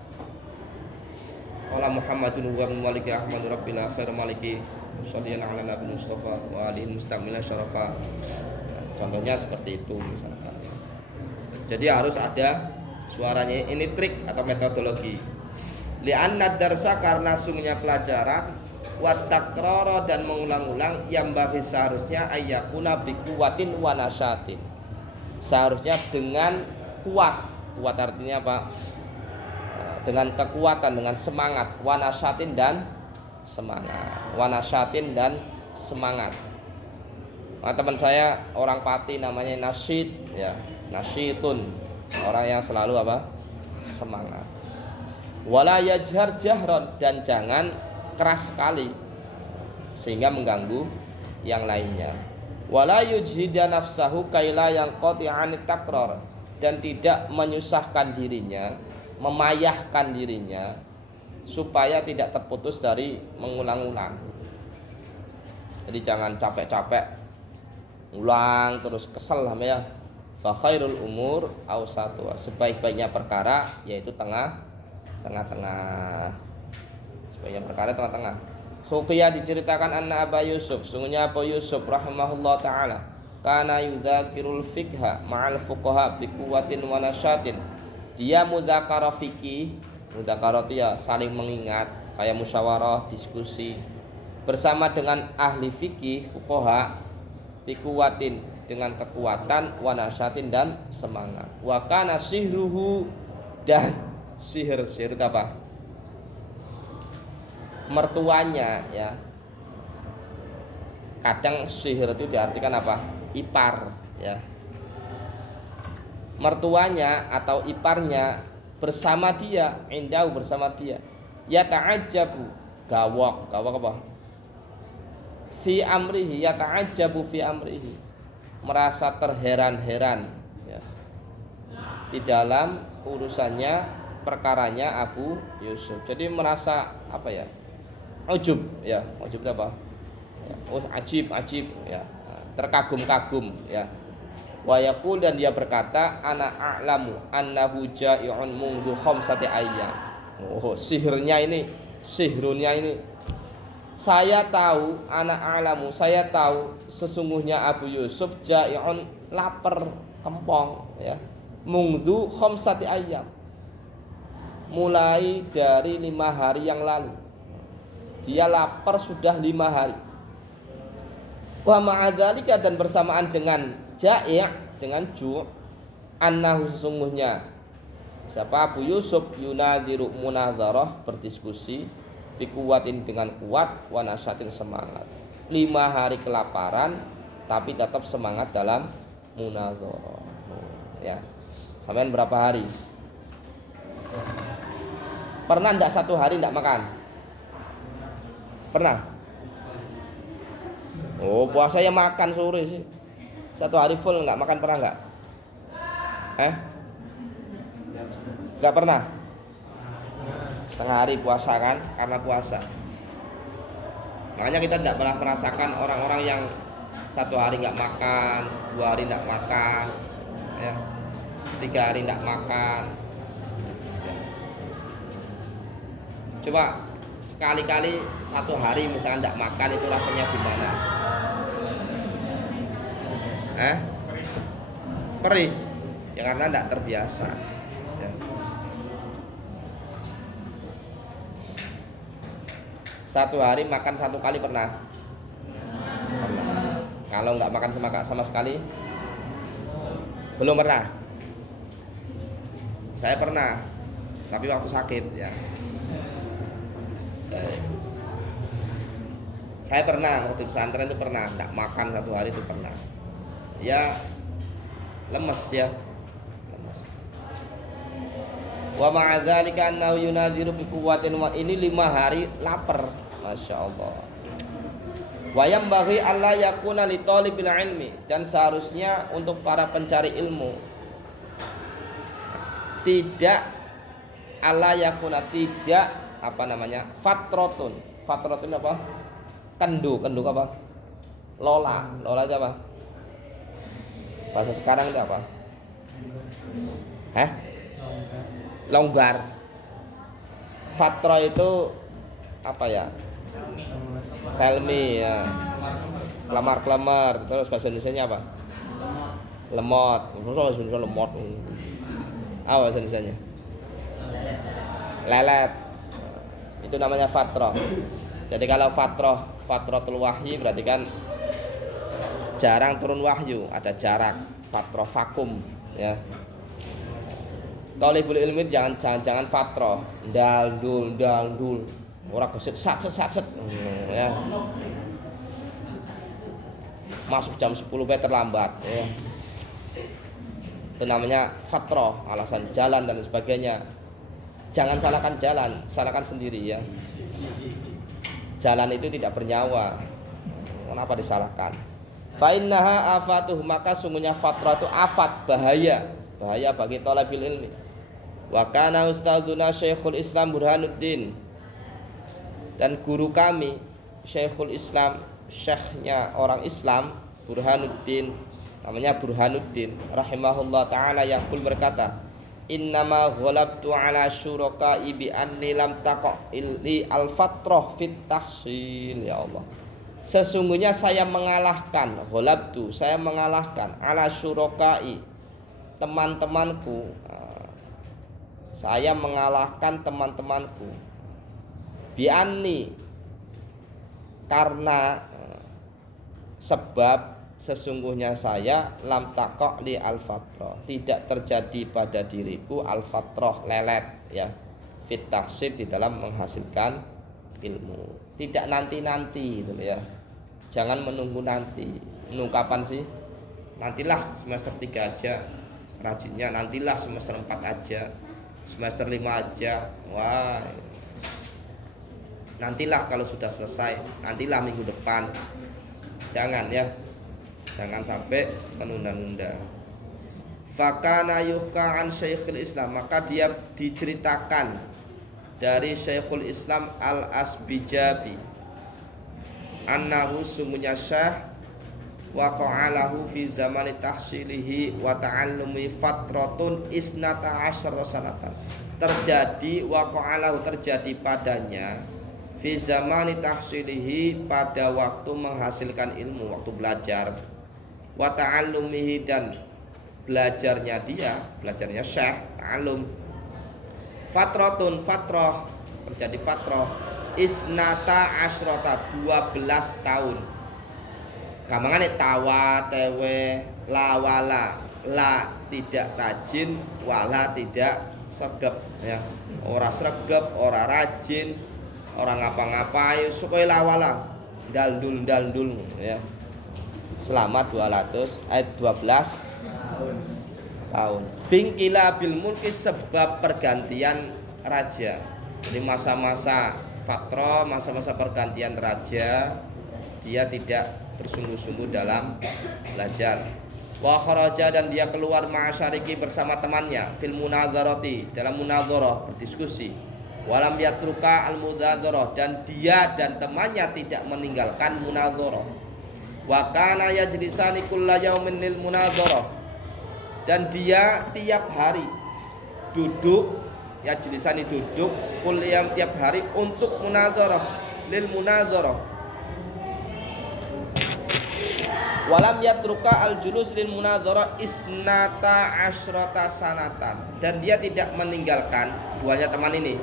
Qala Muhammadun wa maliki ahmadu rabbil akhir maliki sallallahu ala nabi mustafa wa alihi mustamila syarafa. Contohnya seperti itu misalkan. Jadi harus ada suaranya. Ini trik atau metodologi. Li'anna darsa, karena sungguhnya pelajaran, wa takrara, dan mengulang-ulang, yang bagi seharusnya ayyakuna biquwatin wa nasyatin, seharusnya dengan kuat. Kuat artinya apa? Dengan kekuatan, dengan semangat. Wa nasyatin, dan semangat. Wa nasyatin, dan semangat. Nah, teman saya orang Pati namanya nasyid ya, nasyitun, orang yang selalu apa? Semangat. Wala yajhar jahron, dan jangan keras sekali sehingga mengganggu yang lainnya. Wala yujhida nafsahu kaila yang qati'an takror, dan tidak menyusahkan dirinya, memayahkan dirinya supaya tidak terputus dari mengulang-ulang. Jadi jangan capek-capek ulang terus, kesel ya. Fa khairul umur awsatuha, sebaik-baiknya perkara yaitu tengah-tengah. Sebaiknya perkara tengah-tengah. Huqiyah, diceritakan anna Aba Yusuf, sungguhnya Abu Yusuf rahimahullah taala, kana yudzakirul fiqha ma'al fuqaha bi quwwatin wa nasyatin, Dia mudzakarah fikih. Mudzakarah itu ya saling mengingat, kayak musyawarah, diskusi bersama dengan ahli fikih, fuqaha, bikuwatin dengan kekuatan, wa nasyatin dan semangat. Wa kana sihruhu, dan sihir itu apa? Mertuanya ya. Kadang sihir itu diartikan apa? Ipar ya. Mertuanya atau iparnya bersama dia, indau bersama dia. Ya ta'ajjabu, gawok apa? Fi amrihi, ya ta'ajjabu fi amrihi, merasa terheran-heran ya, di dalam urusannya, perkaranya Abu Yusuf. Jadi merasa apa ya? Ujub ya, ujub itu apa? Ya, oh ajib ya, terkagum-kagum ya. Wa yaqul, dan dia berkata, ana a'lamu annahu ja'i'un mundu khamsati ayyam. Oh, sihirnya ini, saya tahu, anak a'lamu, saya tahu sesungguhnya Abu Yusuf ja'i'un, lapar, kempong ya. Mungdu khamsati ayyam, mulai dari 5 hari yang lalu. Dia lapar sudah 5 hari. Wa ma'adzalika, dan bersamaan dengan ja'i', dengan ju', annahu, sesungguhnya siapa? Abu Yusuf yunadiru, munadharah, berdiskusi, bikuwatin dengan kuat, wa nasyatin semangat. 5 hari kelaparan tapi tetap semangat dalam munadharah ya. Sampean berapa hari? Pernah enggak 1 hari enggak makan? Pernah? Oh, puasa ya makan sore sih. 1 hari full enggak makan, pernah enggak? Enggak pernah? Setengah hari puasa kan, karena puasa. Makanya kita tidak pernah merasakan orang-orang yang 1 hari nggak makan, 2 hari nggak makan, ya, 3 hari nggak makan. Ya. Coba sekali-kali 1 hari misalnya nggak makan, itu rasanya gimana? Perih, ya karena nggak terbiasa. Ya. 1 hari makan 1 kali pernah? Kalau nggak makan sama sekali, belum pernah. Saya pernah, tapi waktu sakit ya. Saya pernah waktu pesantren itu pernah nggak makan 1 hari, itu pernah. Ya lemes ya, lemes. Wa ma'adzalika annahu yunadiru bi quwwatin, ini 5 hari lapar, masya Allah. Wa yambaghi alla yakuna li talibil ilmi, dan seharusnya untuk para pencari ilmu tidak alla yakuna, tidak apa namanya, fatrotun apa? Kendu apa? Lola itu apa? Bahasa sekarang itu apa? Longgar. Fatra itu apa ya? Helmi ya. Kelamar. Terus bahasa Indonesianya apa? Lemot. Bahasa Indonesia lemot. Apa bahasa Indonesianya? Lelet. Itu namanya fatrah. Jadi kalau fatratul wahyi berarti kan jarang turun wahyu, ada jarak, fatrah vakum ya. Thalibul ilmi jangan fatrah daldul ora gesit sat ya. Masuk jam 10 terlambat ya. Itu namanya fatrah, alasan jalan dan sebagainya. Jangan salahkan jalan, salahkan sendiri ya. Jalan itu tidak bernyawa, kenapa disalahkan? Fa innaha afatuh, maka sungguhnya fatrah itu afat, bahaya bagi thalabil ilmi. Wa kana ustadzuna Syekhul Islam Burhanuddin, dan guru kami Syekhul Islam, syekhnya orang Islam, Burhanuddin, namanya Burhanuddin rahimahullah taala, yaqul, berkata, innama ghalabtu ala syuraka'i bi anni lam taqa illi al-fatrah fit tahsil. Ya Allah, sesungguhnya saya mengalahkan, ghalabtu, saya mengalahkan, ala syuraka'i, teman-temanku, saya mengalahkan teman-temanku. Bi'anni, karena sebab sesungguhnya saya lam taqo' li al-fatrah, tidak terjadi pada diriku al-fatrah, lelet ya, fit tahsil, di dalam menghasilkan ilmu. Tidak nanti-nanti gitu ya. Jangan menunggu nanti. Menunggu kapan sih? Nantilah semester 3 aja rajinnya, nantilah semester 4 aja, semester 5 aja. Wah. Nantilah kalau sudah selesai, nantilah minggu depan. Jangan ya. Jangan sampai menunda-nunda. Fakana yuhka an Syekhul Islam, maka dia diceritakan dari Syekhul Islam Al-Asbijabi annahu sumunya syekh waqa'alahu fi zamani tahsilihi wa ta'allumi fatratun isnata asyara sanatan. Terjadi waqa'alahu, terjadi padanya fi zamani tahsilihi, pada waktu menghasilkan ilmu, waktu belajar, wa ta'allumihi, dan belajarnya dia, belajarnya syekh, ta'allum. Fatratun, fatrah, terjadi fatrah isnata asyrota, 12 tahun. Gampangane tawa tewe lawala, la tidak rajin, wala tidak sregep ya. Ora sregep, ora rajin, ora ngapa-ngapain, sukoy lawala, daldul ya. Selama 12 tahun. Bingkila bil mulki, sebab pergantian raja. Jadi masa-masa fatrah, masa-masa pergantian raja, dia tidak bersungguh-sungguh dalam belajar. Wa kharaja, dan dia keluar ma'asyariki, bersama temannya, fil munadharati, dalam munadharah, berdiskusi. Walam yatruka al munadharah, dan dia dan temannya tidak meninggalkan munadharah. Wa kana yajlisani kulla yaumin lil munadharah, dan dia tiap hari duduk, yajlisani duduk, kul yaum, tiap hari, untuk munadharah, lil munadharah. Walam yatruka al julus lil munadharah isnata asyrata sanatan, dan dia tidak meninggalkan, duanya teman ini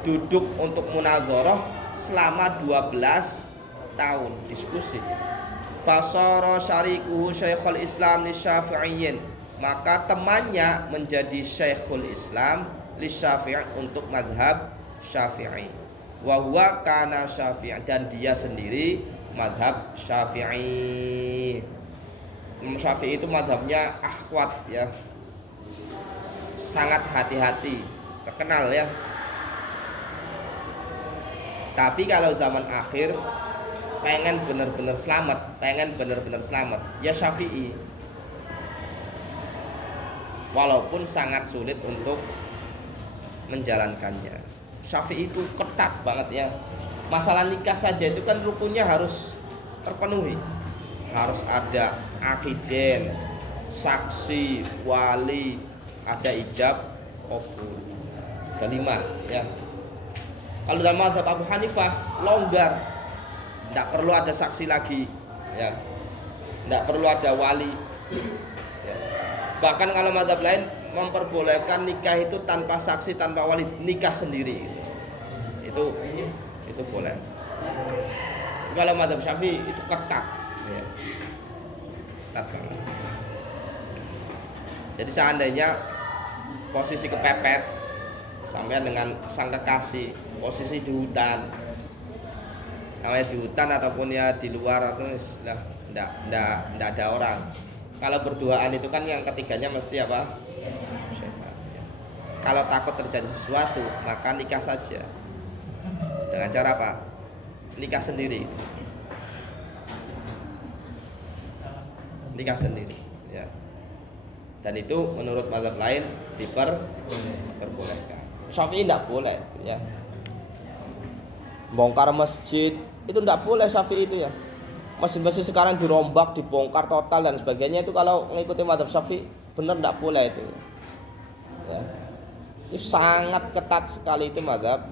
duduk untuk munadharah selama 12 tahun diskusi. Fasara syarikuhu Syekhul Islam li Syafi'iyyin, maka temannya menjadi Syekhul Islam li Syafi'i, untuk madhab Syafi'i. Wa huwa kana Syafi'i, dan dia sendiri madhab Syafi'i. Syafi'i itu madhabnya akhwat ya, sangat hati-hati, terkenal ya. Tapi kalau zaman akhir pengen benar-benar selamat, ya Syafi'i. Walaupun sangat sulit untuk menjalankannya. Syafi'i itu ketat banget ya. Masalah nikah saja itu kan rukunnya harus terpenuhi. Harus ada akiden, saksi, wali, ada ijab, qabul. Ada 5 ya. Kalau dalam mazhab Abu Hanifah longgar, tidak perlu ada saksi lagi ya, tidak perlu ada wali ya. Bahkan kalau mazhab lain memperbolehkan nikah itu tanpa saksi, tanpa wali, nikah sendiri itu boleh. Kalau mazhab Syafi'i itu ketat ya. Ketat banget. Jadi seandainya posisi kepepet sampai dengan sang kekasih, posisi di hutan, namanya di hutan ataupun ya di luar, terus ndak ada orang. Kalau berduaan itu kan yang ketiganya mesti apa? Sehat. Kalau takut terjadi sesuatu, maka nikah saja. Dengan cara apa? Nikah sendiri. Nikah sendiri ya. Dan itu menurut mazhab lain diperbolehkan. Syafi'i tidak boleh ya. Bongkar masjid itu tidak boleh Syafi'i itu ya. Masjid-masjid sekarang dirombak, dibongkar total dan sebagainya, itu kalau mengikuti mazhab Syafi'i benar tidak boleh itu. Ya. Itu sangat ketat sekali itu mazhab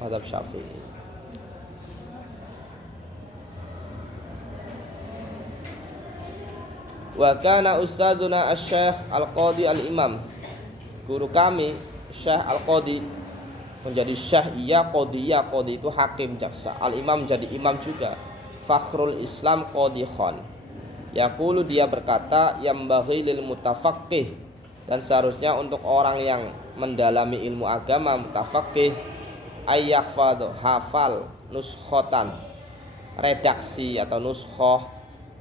Syafi'i. Wa kana ustadzuna asy-syekh al-qadhi al-imam, guru kami syekh, al-qadi menjadi syekh, iya, qadi itu hakim jaksa, al-imam menjadi imam juga. Fakhrul Islam Qadi Khan yaqulu, dia berkata, yambaghi lil mutafaqqih, dan seharusnya untuk orang yang mendalami ilmu agama, mutafaqqih, ayyahfadhu, hafal, nuskhotan, redaksi atau nuskhoh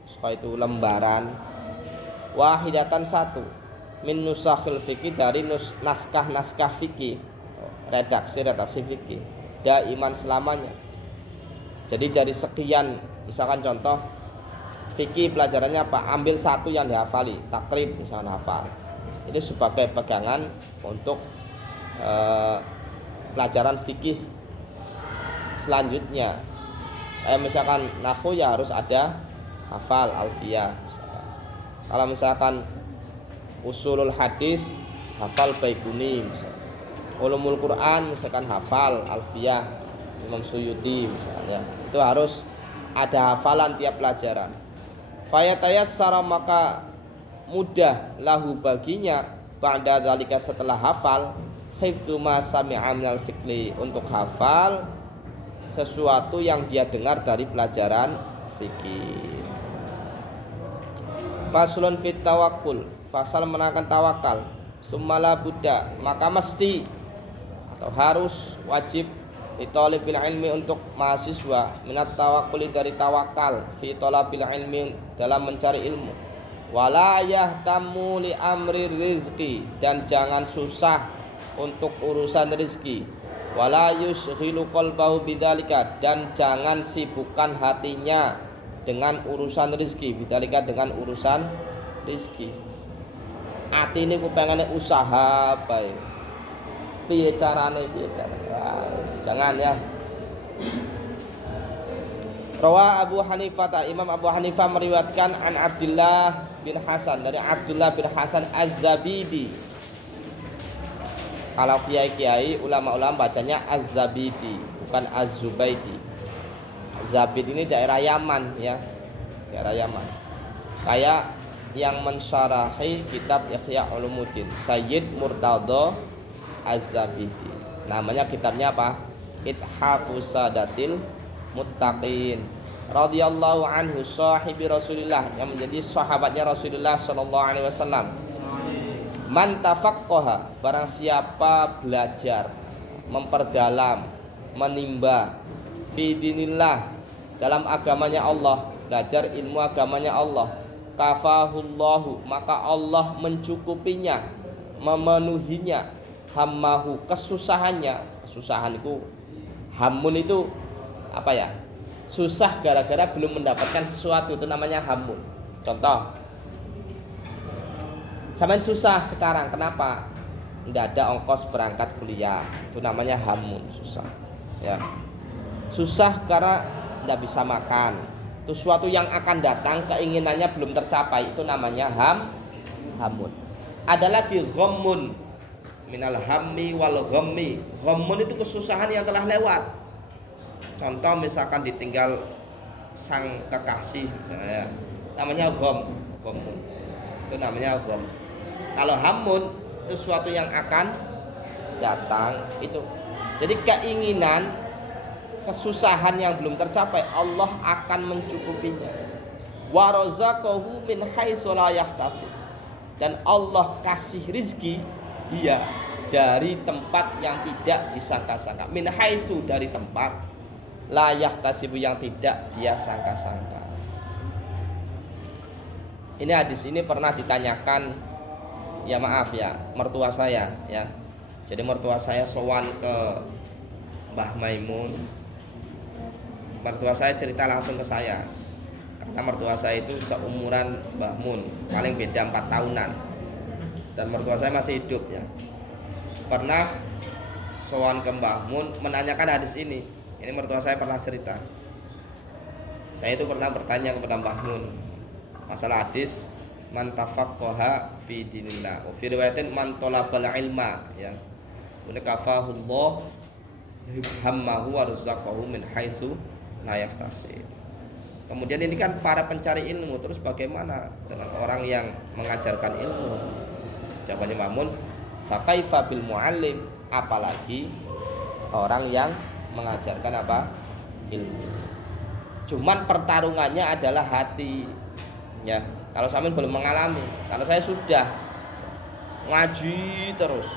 itu lembaran, wahidatan, satu, min nusakhil fikih, dari naskah fikih, redaksi fikih, daiman, selamanya. Jadi dari sekian, misalkan contoh fikih pelajarannya apa, ambil satu yang dihafali, takrib misalkan hafal, itu sebagai pegangan untuk pelajaran fikih selanjutnya. Misalkan nahwu ya harus ada hafal alfiyah misalkan. Kalau misalkan usulul hadis hafal Baikuni misalkan. Ulumul Quran misalkan hafal alfiyah Imam Suyuti misalnya. Itu harus ada hafalan tiap pelajaran. Fayatayassara, maka mudah lahu baginya, ba'da dzalika, setelah hafal, hifdzu ma sami'a minal fiqhi, untuk hafal sesuatu yang dia dengar dari pelajaran fikih. Faslun fit tawakkul, fasal menerangkan tawakal. Summala buddha, maka mesti atau harus, wajib, li thalibil ilmi, untuk mahasiswa, minat tawakkuli, dari tawakal, fi thalabil ilmi, dalam mencari ilmu. Wala yahtamu li amri rizqi, dan jangan susah untuk urusan rizki. Wala yushghilu qalbahu bidzalika, dan jangan sibukkan hatinya dengan urusan rizki, bidzalika, dengan urusan rizki. Ati ini kupengane usaha bae. Piye carane, jangan ya. Rawa Abu Hanifah, Imam Abu Hanifah meriwayatkan an Abdullah bin Hasan, dari Abdullah bin Hasan Az-Zabidi. Kalau kiai-kiai ulama-ulama bacanya Az-Zabidi, bukan Az-Zubaidi. Zabid ini daerah Yaman ya, daerah Yaman. Kayak yang mensyarahi kitab Ihya Ulumuddin, Sayyid Murtadha Az-Zabidi. Namanya kitabnya apa? Ithafus Sadatil Muttaqin radhiyallahu anhu, sahibi Rasulillah, yang menjadi sahabatnya Rasulullah sallallahu alaihi wasallam. Man tafaqqaha, barang siapa belajar, memperdalam, menimba, fi dinillah, dalam agamanya Allah, belajar ilmu agamanya Allah, kafahullahu, maka Allah mencukupinya, memenuhinya, hammahu, kesusahannya. Kesusahan itu, hamun itu apa ya? Susah gara-gara belum mendapatkan sesuatu, itu namanya hamun. Contoh, sampean susah sekarang, kenapa? Tidak ada ongkos berangkat kuliah, itu namanya hamun, susah ya. Susah karena tidak bisa makan, itu suatu yang akan datang, keinginannya belum tercapai, itu namanya hamun. Ada lagi ghammun, minal hammi wal ghammi. Ghammun itu kesusahan yang telah lewat. Contoh misalkan ditinggal sang kekasih misalnya, namanya ghammun, itu namanya gham. Kalau hamun itu suatu yang akan datang, itu. Jadi keinginan, kesusahan yang belum tercapai, Allah akan mencukupinya. Wa razaqahu min haitsu la yahtasib, dan Allah kasih rizki dia dari tempat yang tidak disangka-sangka. Min haitsu, dari tempat, la yahtasibu, yang tidak dia sangka-sangka. Ini hadis ini pernah ditanyakan, ya maaf ya, mertua saya ya. Jadi mertua saya sowan ke Mbah Maimun. Mertua saya cerita langsung ke saya, karena mertua saya itu seumuran Mbah Mun, paling beda 4 tahunan, dan mertua saya masih hidup ya. Pernah sowan ke Mbah Mun menanyakan hadis ini. Ini mertua saya pernah cerita. Saya itu pernah bertanya kepada Mbah Mun masalah hadis man tafaqqaha fi dinillah, wa fi riwayatin man talabal ilma ya. Wa kafahullah hammahu wa razaqahu min haitsu la yahtasib. Kemudian ini kan para pencari ilmu, terus bagaimana dengan orang yang mengajarkan ilmu? Jawabannya Mbah Mun, Fa kaifa bil muallim, apalagi orang yang mengajarkan apa? Ilmu. Cuman pertarungannya adalah hati. Ya, kalau sampean belum mengalami, kalau saya sudah ngaji terus.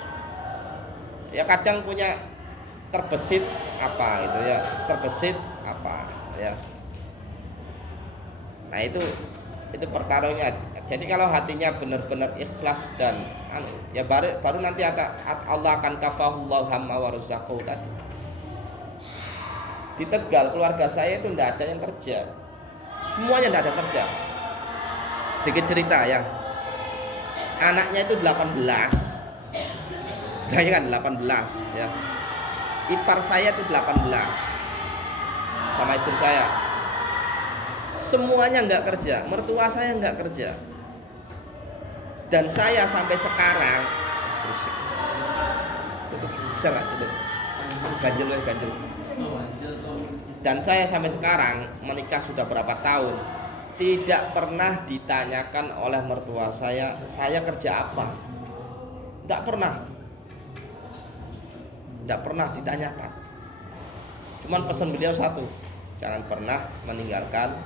Ya kadang punya terbesit apa gitu ya, terbesit apa ya. Nah itu pertarungannya. Jadi kalau hatinya benar-benar ikhlas dan ya baru nanti Allah akan kafahullahu hamma wa razaqahu tadi. Di Tegal keluarga saya itu tidak ada yang kerja, semuanya tidak ada kerja. Sedikit cerita ya, anaknya itu 18, saya kan 18 ya, ipar saya itu 18 sama istri saya, semuanya nggak kerja, mertua saya nggak kerja, dan saya sampai sekarang berisik. Tutup, bisa nggak tutup? Ganjel. Dan saya sampai sekarang menikah sudah berapa tahun, tidak pernah ditanyakan oleh mertua saya kerja apa. Tidak pernah ditanyakan. Cuman pesan beliau satu, jangan pernah meninggalkan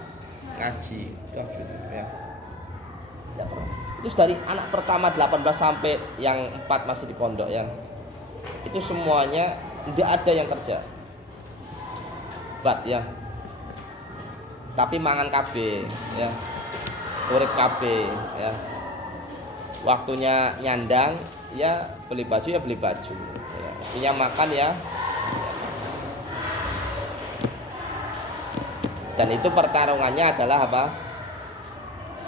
ngaji. Ya. Tidak pernah. Itu dari anak pertama 18 sampai yang 4 masih di pondok ya. Itu semuanya tidak ada yang kerja. Ya, tapi mangan KB ya, urip KB ya, waktunya nyandang ya, beli baju ya, punya makan ya, dan itu pertarungannya adalah apa?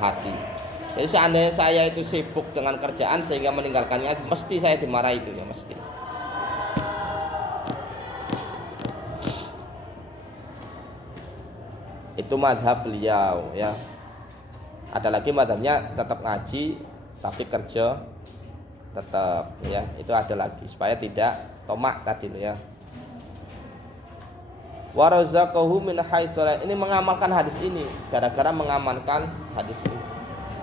Hati. Jadi seandainya saya itu sibuk dengan kerjaan sehingga meninggalkannya, mesti saya dimarahi itu ya, mesti. Itu madhab beliau ya. Ada lagi madhabnya tetap ngaji tapi kerja tetap ya, itu ada lagi supaya tidak tomak tadi ya. Wa razaqahu min haitsu, ini mengamalkan hadis ini, gara-gara mengamalkan hadis ini.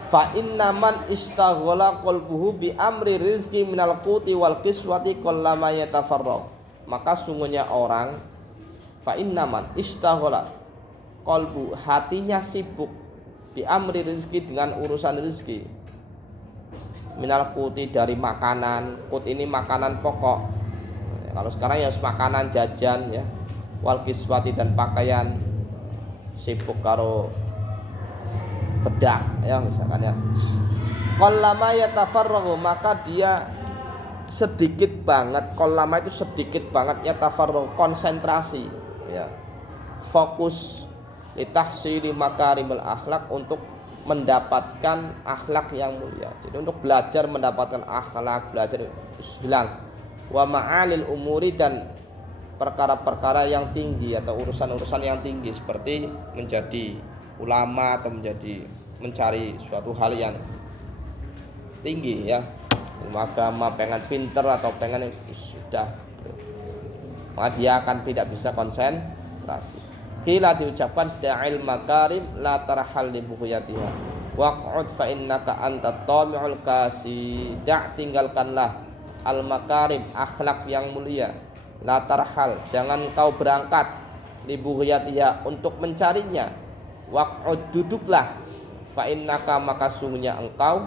Fa innaman istaghala qalbuhu bi amri rizqi minal quti wal kiswati qallama yatafarraq. Maka sungguhnya orang, fa innaman istaghala qalbu, hatinya sibuk, bi amri rizki, dengan urusan rizki, minal quti, dari makanan. Qut ini makanan pokok ya, kalau sekarang ya makanan jajan ya, wal kiswati, dan pakaian, sibuk karo bedak ya misalkan ya. Qallama yatafarraghu, maka dia sedikit banget, qallama itu sedikit banget, yatafarraghu konsentrasi ya, fokus litahsili makarimul akhlak, untuk mendapatkan akhlak yang mulia. Jadi untuk belajar mendapatkan akhlak, belajar hilang. Wa ma'alil umuri, dan perkara-perkara yang tinggi atau urusan-urusan yang tinggi seperti menjadi ulama atau mencari suatu hal yang tinggi ya, ilmu agama, pengen pinter atau pengen sudah, maka dia akan tidak bisa konsentrasi. Qila, diucapkan da'il makarim la tarhal li bughiyatiha waq'ud fa innaka anta tami'ul kasi. Tinggalkanlah al makarim, akhlak yang mulia, la tarhal, jangan kau berangkat, li bughiyatiha, untuk mencarinya, waq'ud, duduklah, fa innaka, maka sungguhnya engkau,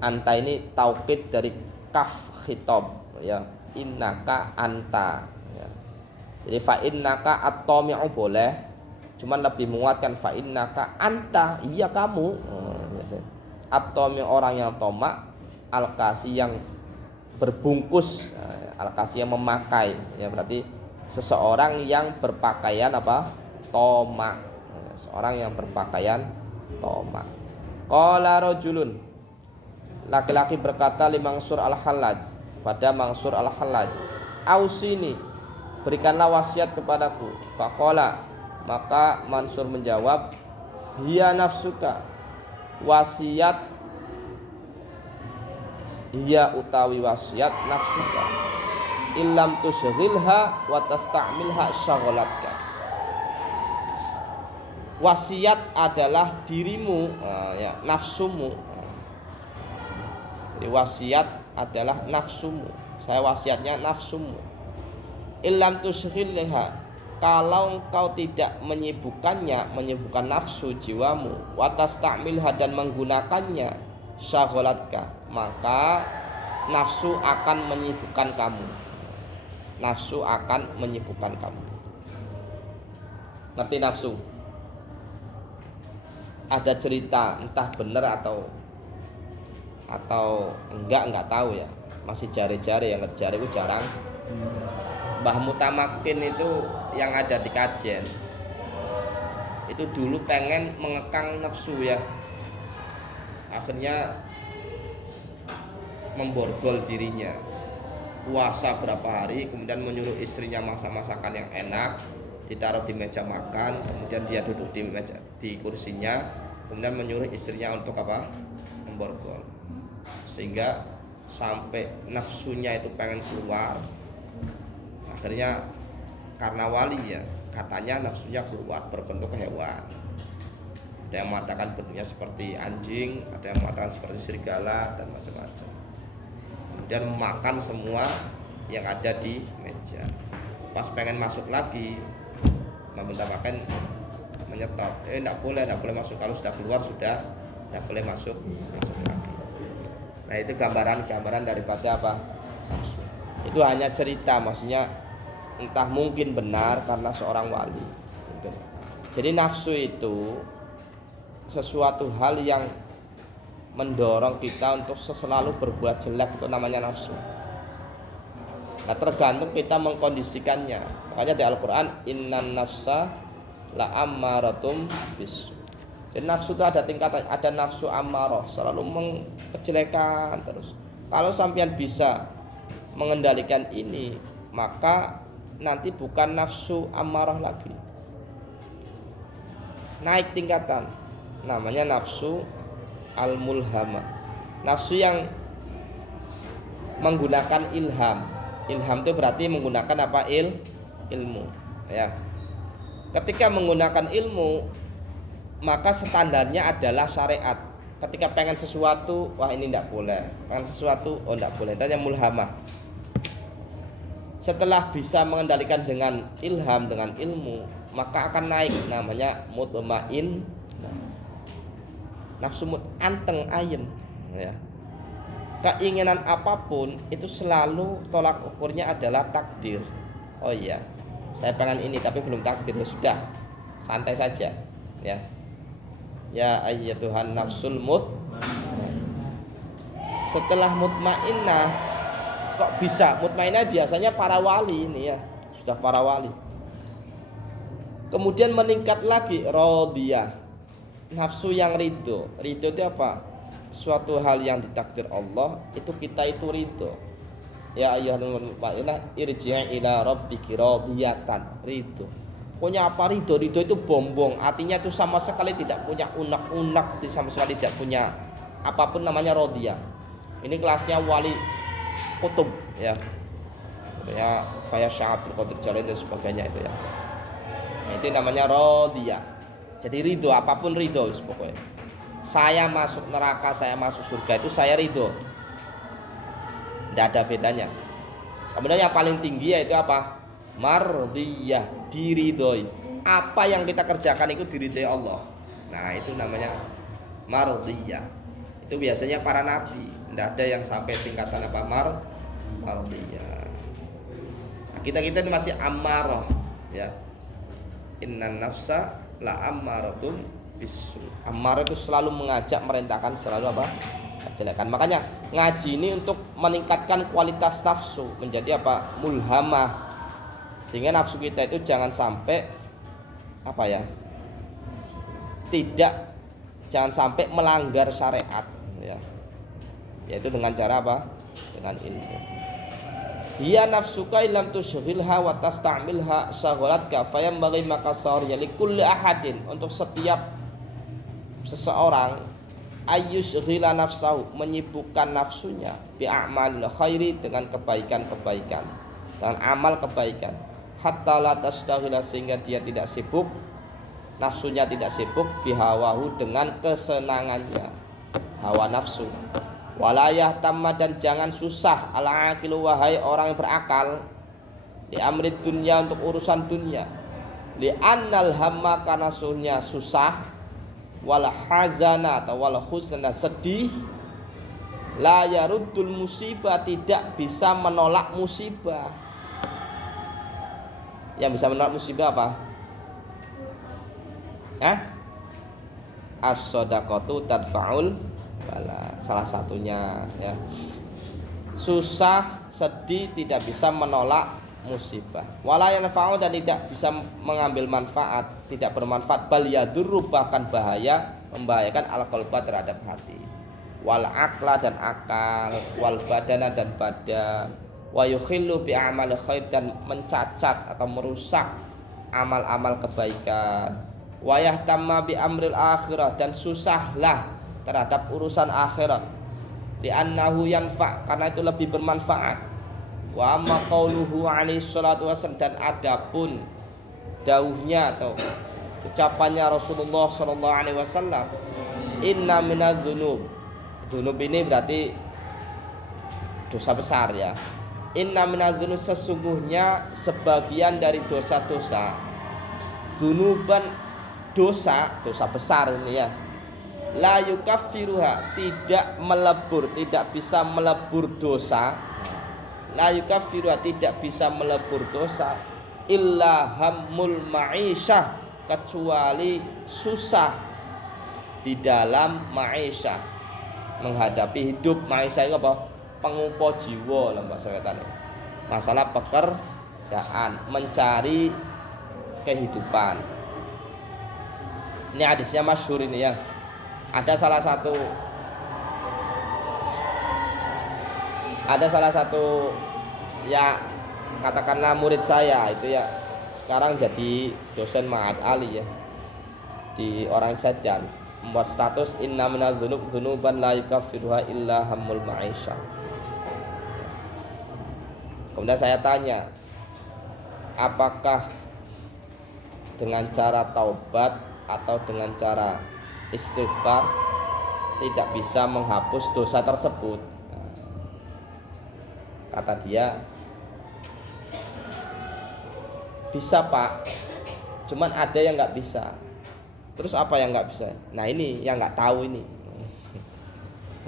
anta ini taukid dari kaf khitab ya, innaka anta ya. Jadi fa innaka at-tami'u boleh, cuman lebih menguatkan fa innaka anta, iya kamu. At-tami', orang yang tomak, al-kasi, yang berbungkus, al-kasi yang memakai ya, berarti seseorang yang berpakaian apa? Tomak. Seorang yang berpakaian tomak. Qala rajulun, laki-laki berkata li Mansur al-Hallaj, pada Mansur al-Hallaj, ausini, berikanlah wasiat kepadaku. Faqala, maka Mansur menjawab, hiya nafsuka, wasiat, hiya utawi wasiat, nafsuka, illam tusyghilha wa tasta'milha syaghlatka. Wasiat adalah dirimu ya, nafsumu Jadi wasiat adalah nafsumu. Saya wasiatnya nafsumu. Illam tusyghilha, kalau engkau tidak menyibukkan nafsu jiwamu, watas ta'milha, dan menggunakannya, syagolatka, maka nafsu akan menyibukkan kamu. Nafsu akan menyibukkan kamu. Ngerti nafsu? Ada cerita, entah benar atau enggak tahu ya. Masih jari-jari, yang ngejar itu jarang. Mbah Mutamakin itu yang ada di Kajen itu dulu pengen mengekang nafsu ya, akhirnya memborgol dirinya, puasa berapa hari, kemudian menyuruh istrinya masak masakan yang enak, ditaruh di meja makan, kemudian dia duduk di kursinya, kemudian menyuruh istrinya untuk apa? Memborgol, sehingga sampai nafsunya itu pengen keluar. Akhirnya karena wali ya, katanya nafsunya keluar berbentuk hewan. Ada yang mengatakan bentuknya seperti anjing, ada yang mengatakan seperti serigala, dan macam-macam. Kemudian makan semua yang ada di meja. Pas pengen masuk lagi, makan menyetop. Enggak boleh masuk. Kalau sudah keluar sudah enggak boleh masuk lagi. Nah, itu gambaran daripada apa? Nafsu. Itu hanya cerita, maksudnya entah mungkin benar karena seorang wali. Jadi nafsu itu sesuatu hal yang mendorong kita untuk selalu berbuat jelek, itu namanya nafsu. Nah, tergantung kita mengkondisikannya. Makanya di Al-Quran, innan nafsa la ammaratum bisu. Jadi nafsu itu ada tingkatan, ada nafsu ammarah, selalu kejelekan terus. Kalau sampean bisa mengendalikan ini, maka nanti bukan nafsu ammarah lagi, naik tingkatan, namanya nafsu al-mulhamah, nafsu yang menggunakan ilham. Ilham itu berarti menggunakan apa? Ilmu ya. Ketika menggunakan ilmu, maka standarnya adalah syariat. Ketika pengen sesuatu, wah ini tidak boleh, pengen sesuatu, oh tidak boleh, itu yang mulhamah. Setelah bisa mengendalikan dengan ilham, dengan ilmu, maka akan naik, namanya mutmain, nafsu anteng ayem ya. Keinginan apapun itu selalu tolak ukurnya adalah takdir. Oh iya, saya pengen ini tapi belum takdir, ya sudah, santai saja ya. Ya ayyatuhan nafsul setelah mutmainnah, kok bisa mutmainnah? Biasanya para wali ini ya, sudah para wali. Kemudian meningkat lagi radiyah, nafsu yang ridho. Ridho itu apa? Suatu hal yang ditakdir Allah, itu kita itu ridho. Ya ayyuhal mutmainnah irji' ila rabbiki radiyatan, ridho. Pokoknya apa ridho? Ridho itu bombong, artinya itu sama sekali tidak punya unek-unek, sama sekali tidak punya apapun, namanya radiyah. Ini kelasnya wali kutub ya, kayak Syekh Abdul Qadir Jalani dan sebagainya itu ya. Itu namanya radiyah. Jadi ridho, apapun ridho pokoknya. Saya masuk neraka, saya masuk surga, itu saya ridho, tidak ada bedanya. Kemudian yang paling tinggi yaitu apa? Mardiyah, diridhoi. Apa yang kita kerjakan itu diridhoi Allah. Nah, itu namanya mardiyah. Itu biasanya para nabi. Tidak ada yang sampai tingkatan apa? Mardiyah. Nah, kita ini masih ammarah ya. Innan nafsa la ammaratum bisu. Ammarah itu selalu mengajak, merintahkan selalu apa? Kejelekan. Makanya ngaji ini untuk meningkatkan kualitas nafsu menjadi apa? Mulhamah. Sehingga nafsu kita itu jangan sampai apa ya? Jangan sampai melanggar syariat ya. Yaitu dengan cara apa? Dengan ilmu. Hiya nafsuka illam tushghilha wa tasta'milha shaghalatka fayambaghi maka sahriya likulli ahadin, untuk setiap seseorang ayyushghila nafsahu, menyibukkan nafsunya bi a'malil khairi, dengan kebaikan-kebaikan, dengan amal kebaikan, hatta la tasdaghila, sehingga dia tidak sibuk, nafsunya tidak sibuk bihawahu, dengan kesenangannya, hawa nafsu. Walayah tamma dan jangan susah ala aqilu wahai orang yang berakal di amrid dunya untuk urusan dunia. Li annal hamma karena sunya susah wal hazana atau wal huzna sedih la yaruddul musibah tidak bisa menolak musibah. Yang bisa menolak musibah apa? As-shadaqatu tadfa'ul bala, salah satunya ya. Susah, sedih tidak bisa menolak musibah. Wala yanfa'u dan tidak bisa mengambil manfaat, tidak bermanfaat, bal yadurru bahkan bahaya, membahayakan al-qalba terhadap hati. Wal aqla dan akal, wal badana dan badan, wa yukhillu bi amal khair dan mencacat atau merusak amal-amal kebaikan. Wa yahtamma bi amril akhirah dan susahlah terhadap urusan akhirat. Di annahu yanfa karena itu lebih bermanfaat. Wa amma qauluhu alaihi salatu wasallam dan adapun dawuhnya atau ucapannya Rasulullah sallallahu alaihi wasallam, inna minadz dzunub. Dzunub ini berarti dosa besar ya. Inna minadz dzunub sesungguhnya sebagian dari dosa-dosa. Dzunuban dosa besar ini ya. La yukaffiruha tidak melebur, tidak bisa melebur dosa. La yukaffiruha tidak bisa melebur dosa illa hammul ma'isyah kecuali susah di dalam ma'isyah menghadapi hidup. Ma'isyah itu apa? Pengupo jiwa lah mbak sekretane. Masalah pekerjaan, mencari kehidupan. Ini hadisnya masyhur ini ya. Ada salah satu ya katakanlah murid saya itu ya sekarang jadi dosen Ma'had Ali ya di Orang Sadan, membuat status inna minadz dzunub dzunuban la yukaffiruha illa hammul ma'isyah. Kemudian saya tanya, apakah dengan cara taubat atau dengan cara istighfar tidak bisa menghapus dosa tersebut? Kata dia, bisa pak, cuman ada yang nggak bisa. Terus apa yang nggak bisa? Nah ini yang nggak tahu ini.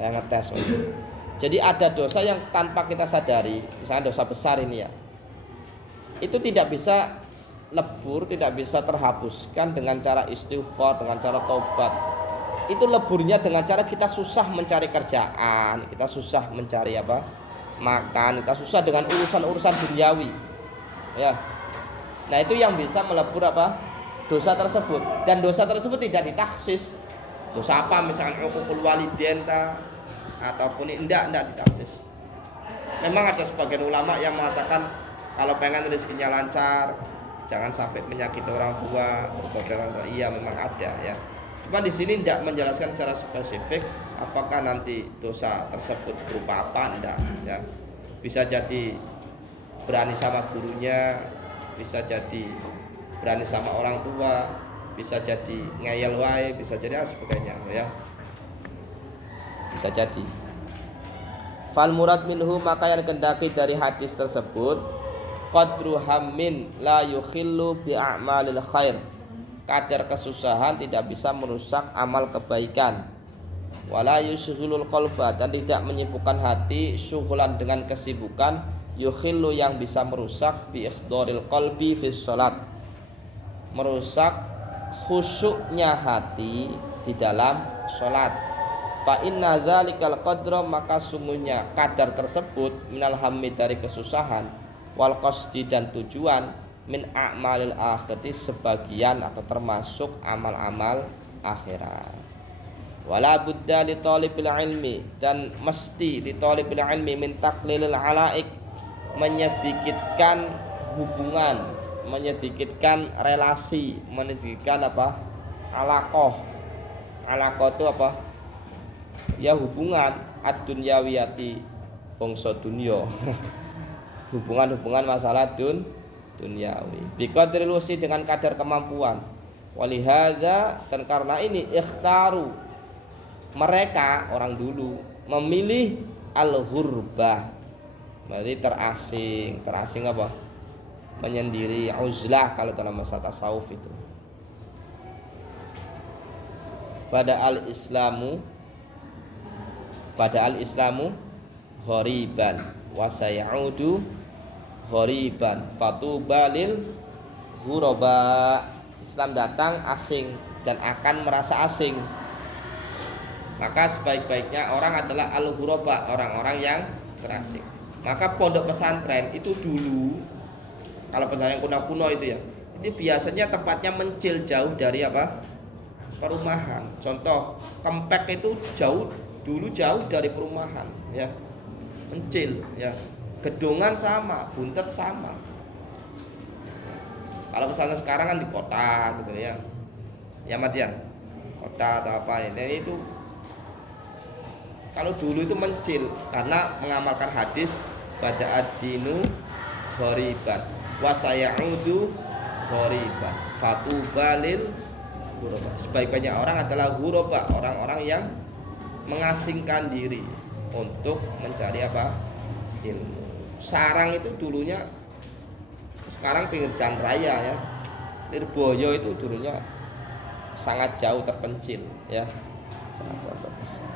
Saya ngetes. Jadi ada dosa yang tanpa kita sadari, misalnya dosa besar ini ya, itu tidak bisa lebur, tidak bisa terhapuskan dengan cara istighfar, dengan cara taubat. Itu leburnya dengan cara kita susah mencari kerjaan, kita susah mencari makan, kita susah dengan urusan-urusan duniawi ya. Nah itu yang bisa melebur dosa tersebut. Dan dosa tersebut tidak ditaksis. Dosa apa misalkan uququl walidain ataupun tidak ditaksis. Memang ada sebagian ulama yang mengatakan kalau pengen rezekinya lancar jangan sampai menyakiti orang tua, berbagai orang tua. Iya memang ada ya. Cuma di sini tidak menjelaskan secara spesifik apakah nanti dosa tersebut berupa apa, enggak ya. Bisa jadi berani sama gurunya, bisa jadi berani sama orang tua, bisa jadi ngeyel wae, bisa jadi sebagainya ya. Bisa jadi. Fal murad minhu maka yang kendaki dari hadis tersebut qadru hammin la yukhillu bi a'malil khair. Kadar kesusahan tidak bisa merusak amal kebaikan. Wala yushghilul qalba dan tidak menyibukkan hati syughlan dengan kesibukan yukhillu yang bisa merusak bi ikhdharil qalbi fis shalat. Merusak khusyuknya hati di dalam salat. Fa inna dzalikal qadra maka sungguhnya kadar tersebut minal hammi dari kesusahan wal qasdi dan tujuan min a'malil akhirati sebagian atau termasuk amal-amal akhirat. Wala budda li talibil ilmi dan mesti li talibil ilmi min taqlilil alaik menyedikitkan hubungan, menyedikitkan relasi, menyedikitkan alaqah. Alaqah itu apa? Ya hubungan ad-dunyawiyati bangsa dunia. Hubungan-hubungan masalah duniawi biqadril wusi dengan kadar kemampuan. Walihadza dan karena ini ikhtaru mereka orang dulu memilih al-ghurbah. Berarti terasing. Terasing apa? Menyendiri, uzlah kalau dalam bahasa tasawuf itu. Pada al-islamu ghoriban wa sayaudu ghoriban fatuba lil ghuraba. Islam datang asing dan akan merasa asing. Maka sebaik-baiknya orang adalah al-ghuraba, orang-orang yang terasing. Maka pondok pesantren itu dulu, kalau pesantren kuno-kuno itu ya, itu biasanya tempatnya mencil jauh dari apa? Perumahan. Contoh, Kempek itu dulu jauh dari perumahan, ya. Mencil, ya. Gedungan sama, Buntet sama. Kalau pesantren sekarang kan di kota gitu ya. Ya Mat ya. Kota atau apa ini itu. Kalau dulu itu mencil karena mengamalkan hadis pada ad-dinu ghoriban wa sayaudu ghoriban fatuba lil ghuraba. Sebaik-baiknya orang adalah ghuraba, orang-orang yang mengasingkan diri untuk mencari apa? Ilmu. Sarang itu dulunya, sekarang pinggir jalan raya ya. Lirboyo itu dulunya sangat jauh terpencil ya. Sangat jauh terpencil.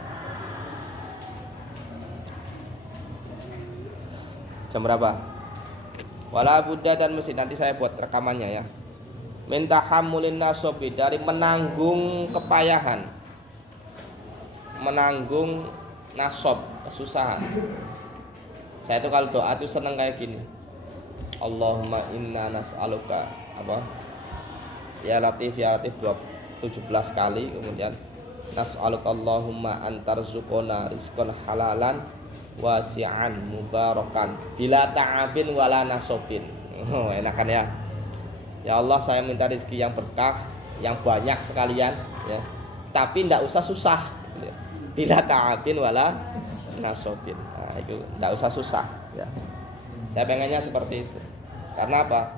Jam berapa? Wala Buddha dan mesti nanti saya buat rekamannya ya. Minta hamulin nasobi, dari menanggung kepayahan, menanggung nasob, kesusahan. Saya tuh kalau doa tuh seneng kayak gini. Allahumma inna nas'aluka apa? Ya Latif 17 kali, kemudian nas'aluka Allahumma antarzuqona rizqan halalan wasi'an mubarakan bila ta'abin wala nasobin. Oh, enakan ya. Ya Allah, saya minta rezeki yang berkah, yang banyak sekalian ya. Tapi tidak usah susah. Bila ta'abin wala nasobin. Nah, itu tidak usah susah ya. Saya pengennya seperti itu. Karena apa?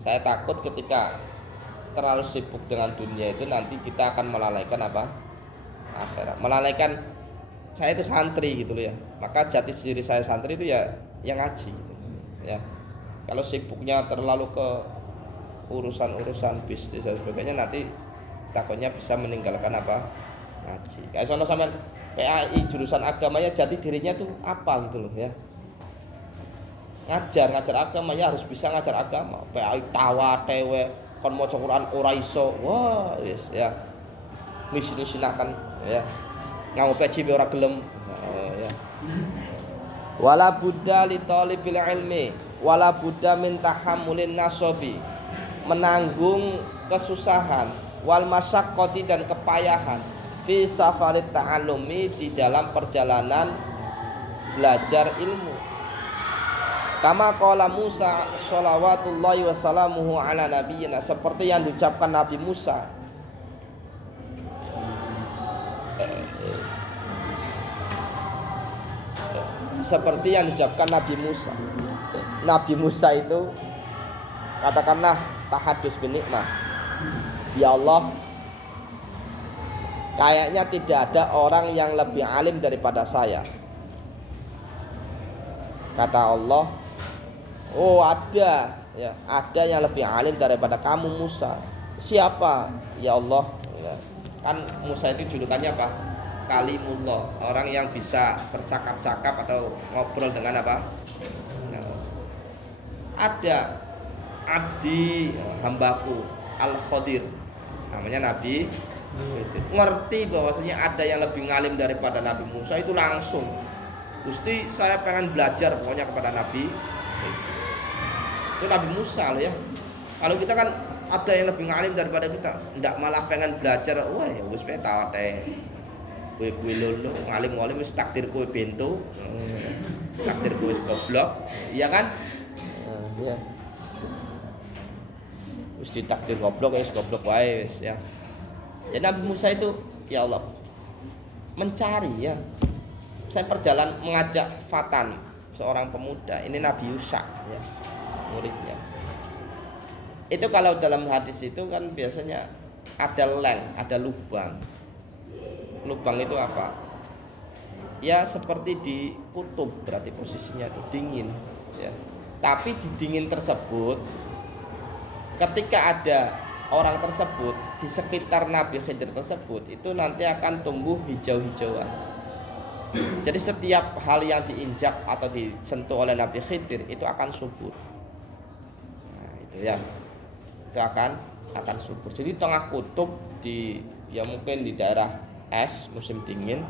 Saya takut ketika terlalu sibuk dengan dunia itu nanti kita akan melalaikan apa? Akhirat. Melalaikan saya itu santri gitu loh ya. Maka jati diri saya santri itu ya yang ngaji ya. Kalau sibuknya terlalu ke urusan-urusan bisnis dan sebagainya, nanti takutnya bisa meninggalkan apa? Ngaji. Kayak contoh sampean PAI jurusan agamanya jati dirinya tuh apa gitu loh ya. Ngajar agama ya harus bisa ngajar agama. PAI tawa tewe kon maca Quran ora iso. Wah, yes ya. Nisin-nisinaken ya. Nganggo peci ora gelem. Ya. Wala budda li talibil ilmi, wala budda min tahammulin nasobi, menanggung kesusahan, wal masyaqqati dan kepayahan, fi safarit ta'allumi, di dalam perjalanan belajar ilmu. Kama qala Musa shalawatullahi wassalamuhu ala nabiyyina, seperti yang diucapkan Nabi Musa. Seperti yang diucapkan Nabi Musa. Nabi Musa itu katakanlah tahadus bin nikmah. Ya Allah, kayaknya tidak ada orang yang lebih alim daripada saya. Kata Allah, oh ada ya, ada yang lebih alim daripada kamu Musa. Siapa? Ya Allah. Kan Musa itu julukannya apa? Kalimullah, orang yang bisa bercakap-cakap atau ngobrol dengan apa? Ada abdi hambaku Al-Khadir, namanya Nabi Khidir. Ngerti bahwasanya ada yang lebih ngalim daripada Nabi Musa, itu langsung Gusti saya pengen belajar pokoknya kepada Nabi Khidir. Itu Nabi Musa loh ya. Kalau kita kan ada yang lebih ngalim daripada kita, ndak malah pengen belajar, wah ya wis pe tawate kue lulu ngalim wis takdir kue bento, takdir kue goblok, iya kan? Iya. Wis ditakdir goblok, wis goblok wae wis ya. Jadi Nabi Musa itu ya Allah mencari ya. Saya perjalanan mengajak Fatan, seorang pemuda, ini Nabi Yusa ya, muridnya. Itu kalau dalam hadis itu kan biasanya ada leng, ada lubang. Lubang itu apa? ya seperti di kutub, berarti posisinya itu dingin ya. Tapi di dingin tersebut ketika ada orang tersebut di sekitar Nabi Khidir tersebut, itu nanti akan tumbuh hijau-hijauan. Jadi setiap hal yang diinjak atau disentuh oleh Nabi Khidir itu akan subur. Nah, itu ya. Itu akan subur. Jadi tengah kutub di ya mungkin di daerah es musim dingin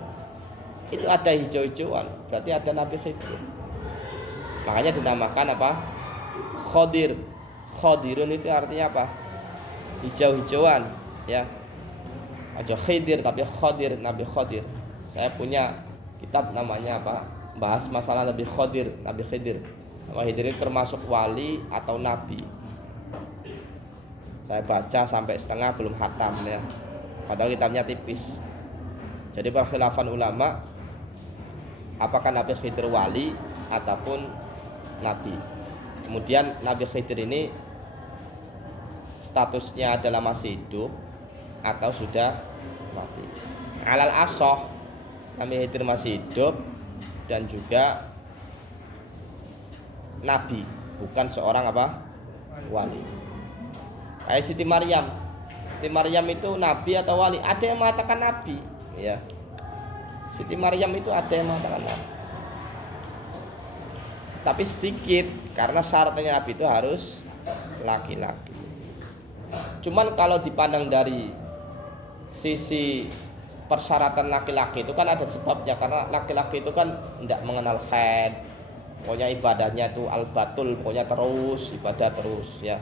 itu ada hijau-hijauan, berarti ada Nabi Khidir. Makanya dinamakan apa? Khodir. Khodirun itu artinya apa? Hijau-hijauan ya. Aja Khidir tapi Khodir, Nabi Khodir. Saya punya kitab namanya apa? Bahas masalah Nabi Khodir, Nabi Khidir. Nabi Khidir itu termasuk wali atau nabi. Saya baca sampai setengah belum khatam ya. Padahal kitabnya tipis. Jadi perkhilafan ulama apakah Nabi Khidir wali ataupun nabi. Kemudian Nabi Khidir ini statusnya adalah masih hidup atau sudah mati. Alal asoh Nabi Khidir masih hidup dan juga nabi, bukan seorang apa? Wali. Kayak Siti Maryam. Siti Maryam itu nabi atau wali? Ada yang mengatakan nabi, ya. Siti Maryam itu ada yang mengatakan nabi. Tapi sedikit karena syaratnya nabi itu harus laki-laki. Cuman kalau dipandang dari sisi persyaratan laki-laki itu kan ada sebabnya, karena laki-laki itu kan tidak mengenal haid. Pokoknya ibadahnya itu al-batul, pokoknya terus ibadah terus ya.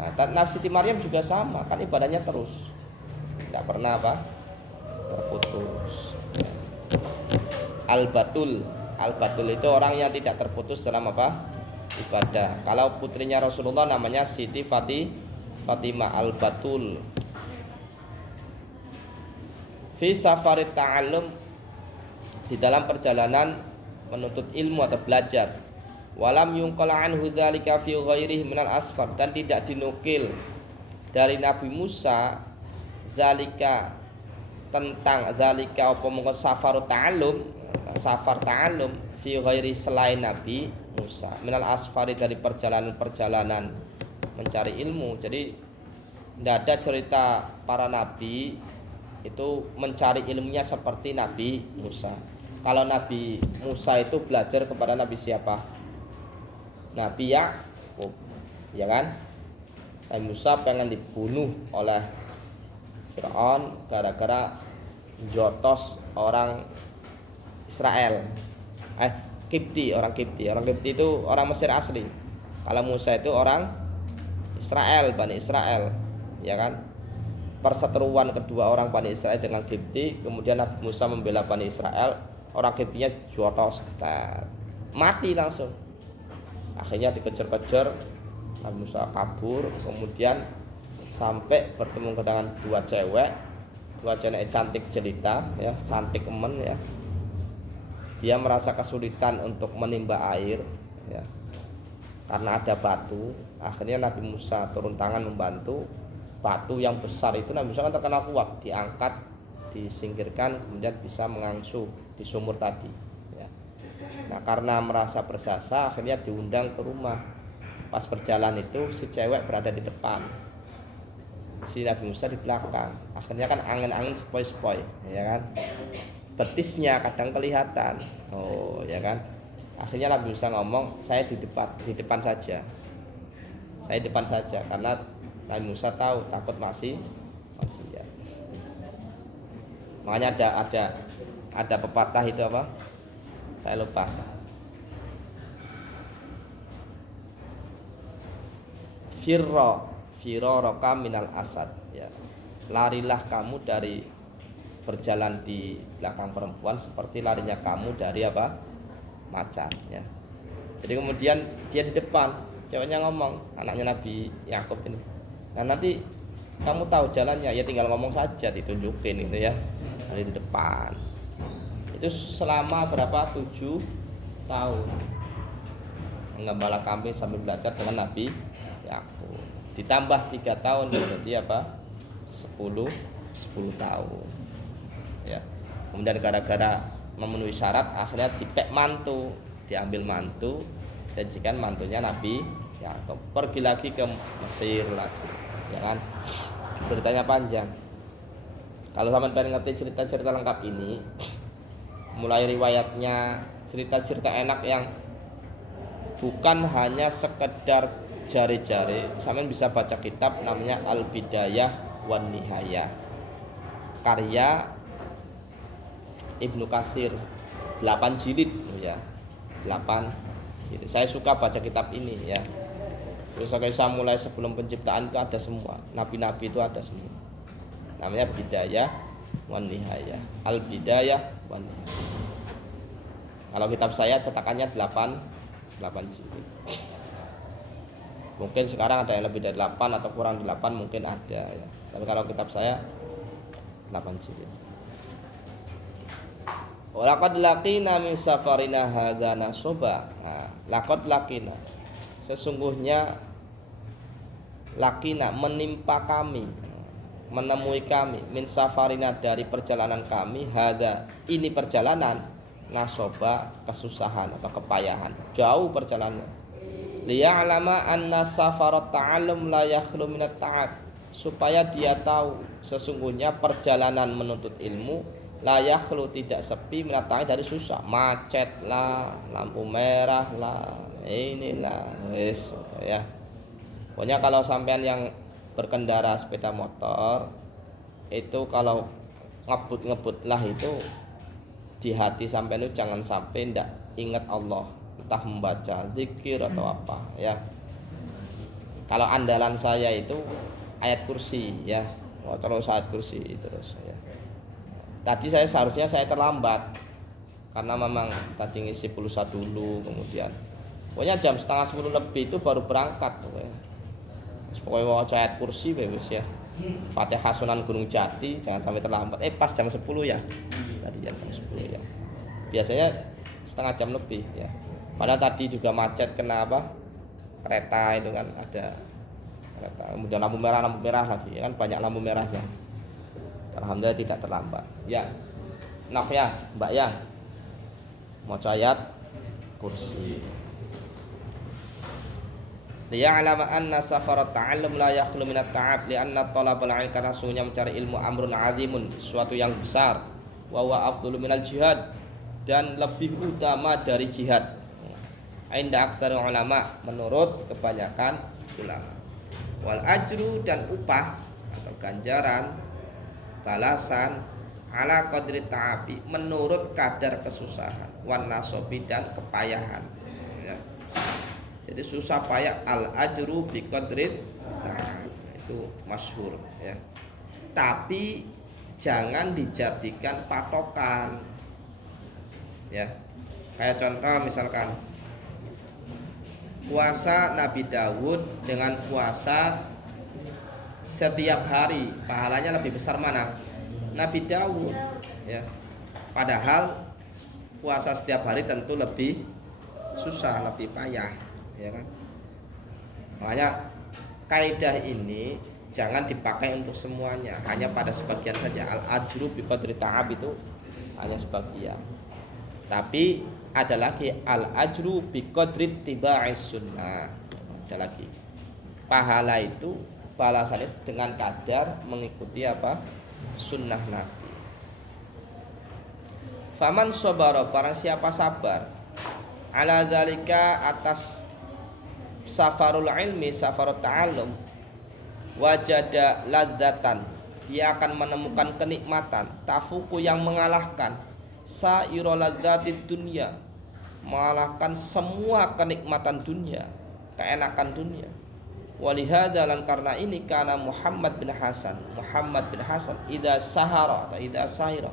Nah, Siti Maryam juga sama, kan ibadahnya terus, tidak pernah apa terputus. Al-batul, al-batul itu orang yang tidak terputus dalam apa ibadah. Kalau putrinya Rasulullah namanya Siti Fatimah al-batul. Fi safarit ta'allum, di dalam perjalanan menuntut ilmu atau belajar. Walam yunqal anhu dzalika fi ghairihi minal asfar, dan tidak dinukil dari Nabi Musa zalika tentang zalika apa mengko safar ta'allum fi ghairi selain Nabi Musa minal asfari, dari perjalanan-perjalanan mencari ilmu. Jadi tidak ada cerita para nabi itu mencari ilmunya seperti Nabi Musa. Kalau Nabi Musa itu belajar kepada Nabi siapa? Nabi Yakub, ya kan? Nabi Musa pengen dibunuh oleh Fir'aun gara-gara jotos orang Israel. Kipti, orang Kipti. Orang Kipti itu orang Mesir asli. Kalau Musa itu orang Israel, Bani Israel, ya kan? Perseteruan kedua orang Bani Israel dengan Kipti, kemudian Nabi Musa membela Bani Israel, orang Kiptinya jotos, mati langsung. Akhirnya dikejar-kejar, Nabi Musa kabur, kemudian sampai bertemu dengan dua cewek cantik jelita, ya, cantik emen, ya. Dia merasa kesulitan untuk menimba air, ya, karena ada batu. Akhirnya Nabi Musa turun tangan membantu. Batu yang besar itu Nabi Musa kan terkenal kuat, diangkat, disingkirkan, kemudian bisa mengangsu di sumur tadi. Nah, karena merasa bersasa, akhirnya diundang ke rumah. Pas berjalan itu si cewek berada di depan, si Nabi Musa di belakang. Akhirnya kan angin-angin sepoi-sepoi, ya kan? Betisnya kadang kelihatan. Oh, ya kan? Akhirnya Nabi Musa ngomong, saya di depan saja. Saya di depan saja, karena Nabi Musa tahu takut masih ya. Makanya ada pepatah itu apa? Saya lupa. Firaraka minal asad, ya. Larilah kamu dari berjalan di belakang perempuan seperti larinya kamu dari apa? Macan, ya. Jadi kemudian dia di depan, ceweknya ngomong, anaknya Nabi Yakub ini. Nah, nanti kamu tahu jalannya, ya tinggal ngomong saja, ditunjukin gitu ya. Dari di depan. Itu selama berapa? 7 tahun menggembala kambing sambil belajar dengan Nabi Yakub. Ditambah 3 tahun berarti apa? 10 tahun. Ya. Kemudian gara-gara memenuhi syarat, akhirnya dipek mantu, diambil mantu, dijadikan mantunya Nabi Yakub. Pergi lagi ke Mesir lagi, ya kan? Ceritanya panjang. Kalau sampean pengen ngerti cerita-cerita lengkap ini, mulai riwayatnya, cerita-cerita enak yang bukan hanya sekedar jari-jari, sampean bisa baca kitab namanya Al-Bidayah wan Nihayah, karya Ibnu Katsir, 8 jilid ya. 8 jilid. Saya suka baca kitab ini ya. Terus saya mulai sebelum penciptaan itu ada semua, nabi-nabi itu ada semua. Namanya Bidayah wan Nihayah, Al-Bidayah wan Nihayah. Kalau kitab saya cetakannya 8 jilid. Mungkin sekarang ada yang lebih dari 8 atau kurang 8 mungkin ada ya. Tapi kalau kitab saya 8 jilid. Walaqad laqina min safarina hadza nasoba. Nah, laqad laqina. Sesungguhnya laqina menimpa kami, menemui kami min safarina dari perjalanan kami, hadza ini perjalanan, nasoba kesusahan atau kepayahan, jauh perjalanan. Liya'lama anna safarat ta'allum la yakhlu minat ta'ab, supaya dia tahu sesungguhnya perjalanan menuntut ilmu la yakhlu tidak sepi minat ta'ab dari susah, macet lah, lampu merah lah, inilah wis ya. Pokoknya kalau sampean yang berkendara sepeda motor itu kalau ngebut lah itu di hati sampean itu jangan sampai ndak ingat Allah, entah membaca zikir atau apa ya. Kalau andalan saya itu ayat kursi ya, terus ayat kursi terus ya. Tadi seharusnya saya terlambat karena memang tadi ngisi pulsa dulu, kemudian pokoknya jam setengah 10 lebih itu baru berangkat pokoknya mau ayat kursi bebas ya, Fatihah Sunan Gunung Jati, jangan sampai terlambat. Pas jam 10 ya, tadi jam 10 ya, biasanya setengah jam lebih ya. Padahal tadi juga macet, kenapa? Kereta itu kan ada kereta, kemudian lampu merah lagi ya kan, banyak lampu merahnya. Alhamdulillah tidak terlambat ya. Nak ya Mbak ya, mau ayat kursi. Liya'lama anna safarat ta'allum la yakhlu minat ta'ab, li'anna talabal ilmi, karena sungguhnya mencari ilmu amrun azimun, suatu yang besar, wa huwa afdalu minal jihad, dan lebih utama dari jihad. Inda aktsar ulama, menurut kebanyakan ulama. Wal ajru, dan upah atau ganjaran, balasan, ala qadri ta'abi, menurut kadar kesusahan, wan nasobi, dan kepayahan ya. Jadi susah payah, al ajru bi qadri ta'ab, itu masyhur ya. Tapi jangan dijadikan patokan ya. Kayak contoh misalkan puasa Nabi Daud dengan puasa setiap hari, pahalanya lebih besar mana? Nabi Daud ya. Padahal puasa setiap hari tentu lebih susah, lebih payah ya kan. Makanya kaidah ini jangan dipakai untuk semuanya, hanya pada sebagian saja. Al ajru bi qadri ta'ab itu hanya sebagian. Tapi ada lagi al ajru bi qadri tiba'is sunnah. Ada lagi. Pahala itu balasannya dengan kadar mengikuti apa? Sunnah Nabi. Faman sabara, barang siapa sabar, ala dzalika, atas safarul ilmi, safarut ta'allum, wajada ladzatan, dia akan menemukan kenikmatan, tafuku yang mengalahkan sa'ira ladzatid dunya, mengalahkan semua kenikmatan dunia, keenakan dunia. Walihada, dan karena ini, karena Muhammad bin Hasan idza sahara atau idza sahira,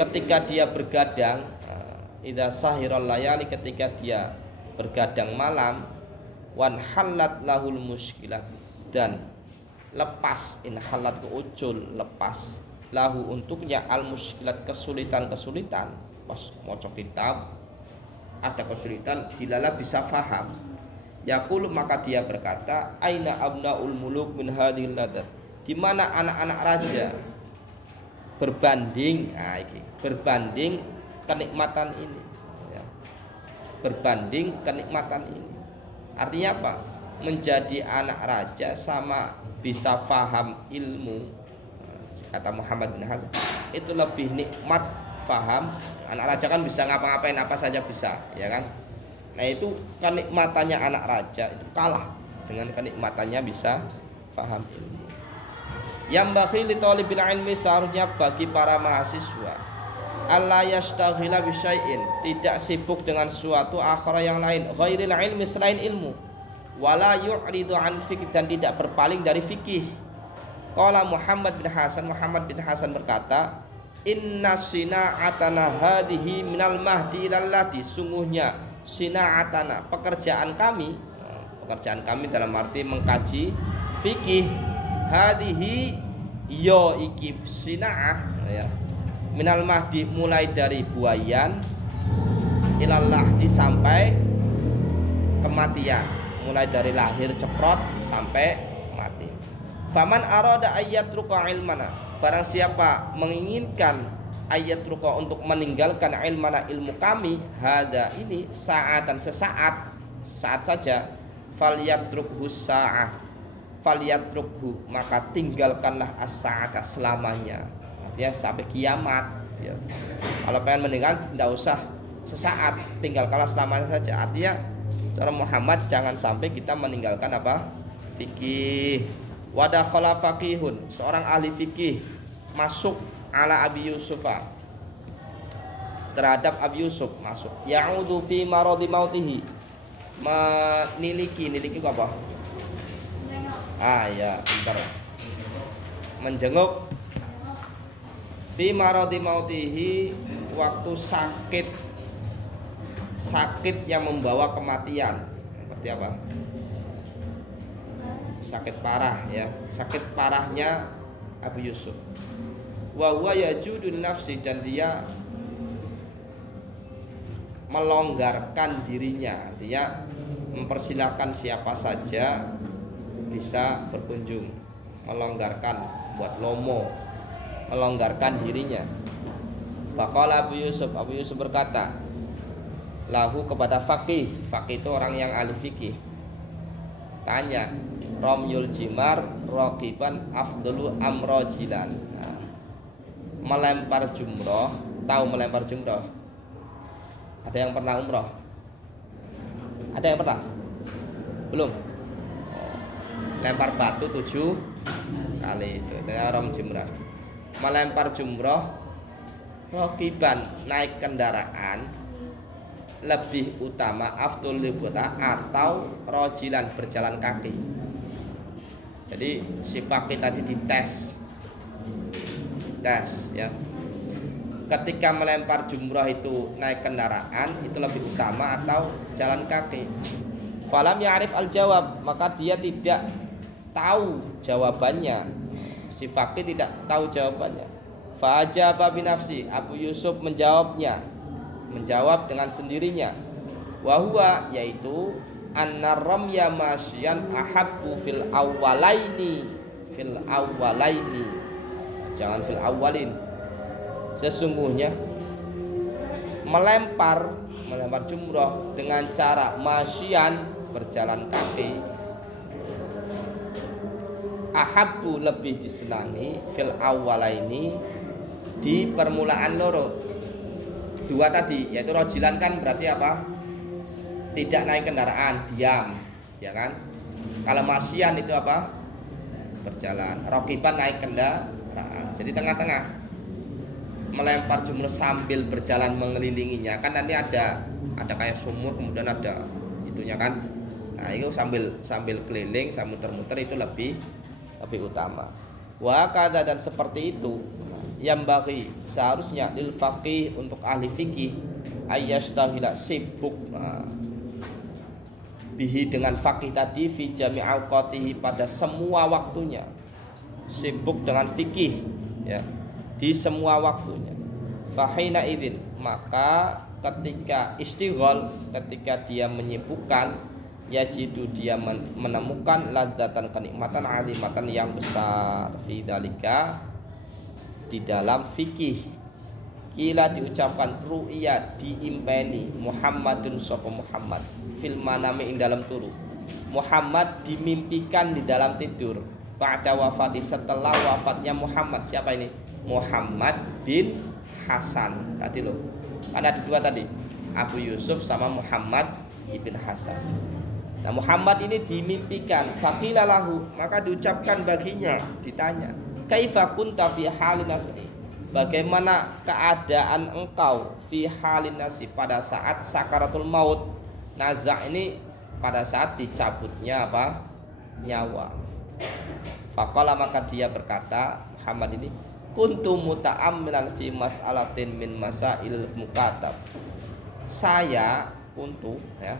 ketika dia bergadang, idza sahiral layali, ketika dia bergadang malam, wan halat lahul muskilat, dan lepas, in halat ke ujul, lepas, lahu untuknya, al muskilat, kesulitan-kesulitan. Pas maca kitab ada kesulitan, dilala bisa faham. Yaqul, maka dia berkata, aina abnaul muluk min hadhil ladar, di mana anak-anak raja berbanding, berbanding kenikmatan ini, ya. Berbanding kenikmatan ini. Artinya apa? Menjadi anak raja sama bisa faham ilmu, kata Muhammad bin Hasan, itu lebih nikmat faham. Anak raja kan bisa ngapa-ngapain apa saja bisa, ya kan? Nah itu kenikmatannya anak raja itu kalah dengan kenikmatannya bisa faham ilmu. Yang bagi li talibil ilmi, seharusnya bagi para mahasiswa alla yastaghila bi syai'in, tidak sibuk dengan suatu akhara yang lain, ghairil ilmi, selain ilmu, wala yu'ridu an fikih, dan tidak berpaling dari fikih. Qala Muhammad bin Hasan berkata, inna sina'atana hadhihi minal mahdi ilal ladi, sungguhnya sina'atana, pekerjaan kami dalam arti mengkaji fikih, hadhihi yo iki sina'ah, ya, minal mahdi, mulai dari buayan, ilal lahdi, sampai kematian, mulai dari lahir ceprot sampai mati. Faman arada ayyatruqa ilmana, barang siapa menginginkan ayyatruqa, untuk meninggalkan ilmana, ilmu kami, hada ini, saatan, sesaat saja, falyatrukhu sa'ah, falyatrukhu, maka tinggalkanlah as-sa'ata, selamanya, artinya sampai kiamat, ya. Kalau pengen meninggal tidak usah sesaat, tinggalkanlah selamanya saja. Artinya cara Muhammad, jangan sampai kita meninggalkan apa? Fikih. Wadakhala faqihun, seorang ahli fikih masuk ala Abi Yusufa, terhadap Abi Yusuf masuk. Ya'udhu fi maradi mautihi, niliki apa? Ya, bentar. Menjenguk fi maradi mautihi, waktu sakit yang membawa kematian. Seperti apa? Sakit parah, ya, sakit parahnya Abu Yusuf. Wa huwa yajudun nafsi, dan dia melonggarkan dirinya, artinya mempersilahkan siapa saja bisa berkunjung, melonggarkan, buat lomo, melonggarkan dirinya. Faqala Abu Yusuf berkata, lahu, kepada faqih itu orang yang ahli fikih, tanya, Romyul jimar rokiban afdalu amrojilan, melempar jumroh, tahu melempar jumroh? Ada yang pernah umroh? Ada yang pernah? Belum? Lempar batu 7 kali, itu rom jumrah. Melempar jumroh rokiban, naik kendaraan, lebih utama afdul libuta, atau rojilan, berjalan kaki. Jadi si fakih tadi dites, ya. Ketika melempar jumrah itu naik kendaraan, itu lebih utama atau jalan kaki. Falam ya'rif al-jawab, maka dia tidak tahu jawabannya. Si fakih tidak tahu jawabannya. Fa'ajaba binafsi, Abu Yusuf menjawab dengan sendirinya. Wahuwa, yaitu anna ramya masyian ahabbu fil awwalaini, jangan fil awwalin. Sesungguhnya melempar jumroh dengan cara masyian, berjalan kaki, ahabbu, lebih disenangi, fil awwalaini, di permulaan loro, dua tadi, yaitu rojilan kan berarti apa? Tidak naik kendaraan, diam, ya kan? Kalau masyian itu apa? Berjalan. Rokiban naik kendaraan. Jadi tengah-tengah. Melempar jumroh sambil berjalan mengelilinginya, kan nanti ada kayak sumur, kemudian ada itunya kan. Nah, itu sambil keliling, sambil muter-muter, itu lebih utama. Wa kada, dan seperti itu yang bagi, seharusnya lil faqih, untuk ahli fikih, ayyastahila, sibuk, bihi, dengan faqih tadi, fi jami' awqatihi, pada semua waktunya, sibuk dengan fikih, ya, di semua waktunya. Fahina idin, maka ketika istighol, ketika dia menyibukkan, yajidu, dia menemukan ladzatan, kenikmatan, alimatan, yang besar, fi dalika, di dalam fikih. Kila diucapkan ru'ya diimpeni Muhammadun sapa Muhammad fil manami ing dalam turu. Muhammad dimimpikan di dalam tidur pada wafati setelah wafatnya Muhammad. Siapa ini? Muhammad bin Hasan. Tadi loh. Kan ada dua tadi. Abu Yusuf sama Muhammad ibn Hasan. Nah, Muhammad ini dimimpikan, faqila lahu, maka diucapkan baginya, ditanya, kaifa kunta fi halin nasri? Bagaimana keadaan engkau fi halin nasri pada saat sakaratul maut? Naza ini pada saat dicabutnya apa? Nyawa. Faqala, maka dia berkata, Muhammad ini, kuntu muta'ammilan fi mas'alatin min masail mukatab. Saya untuk ya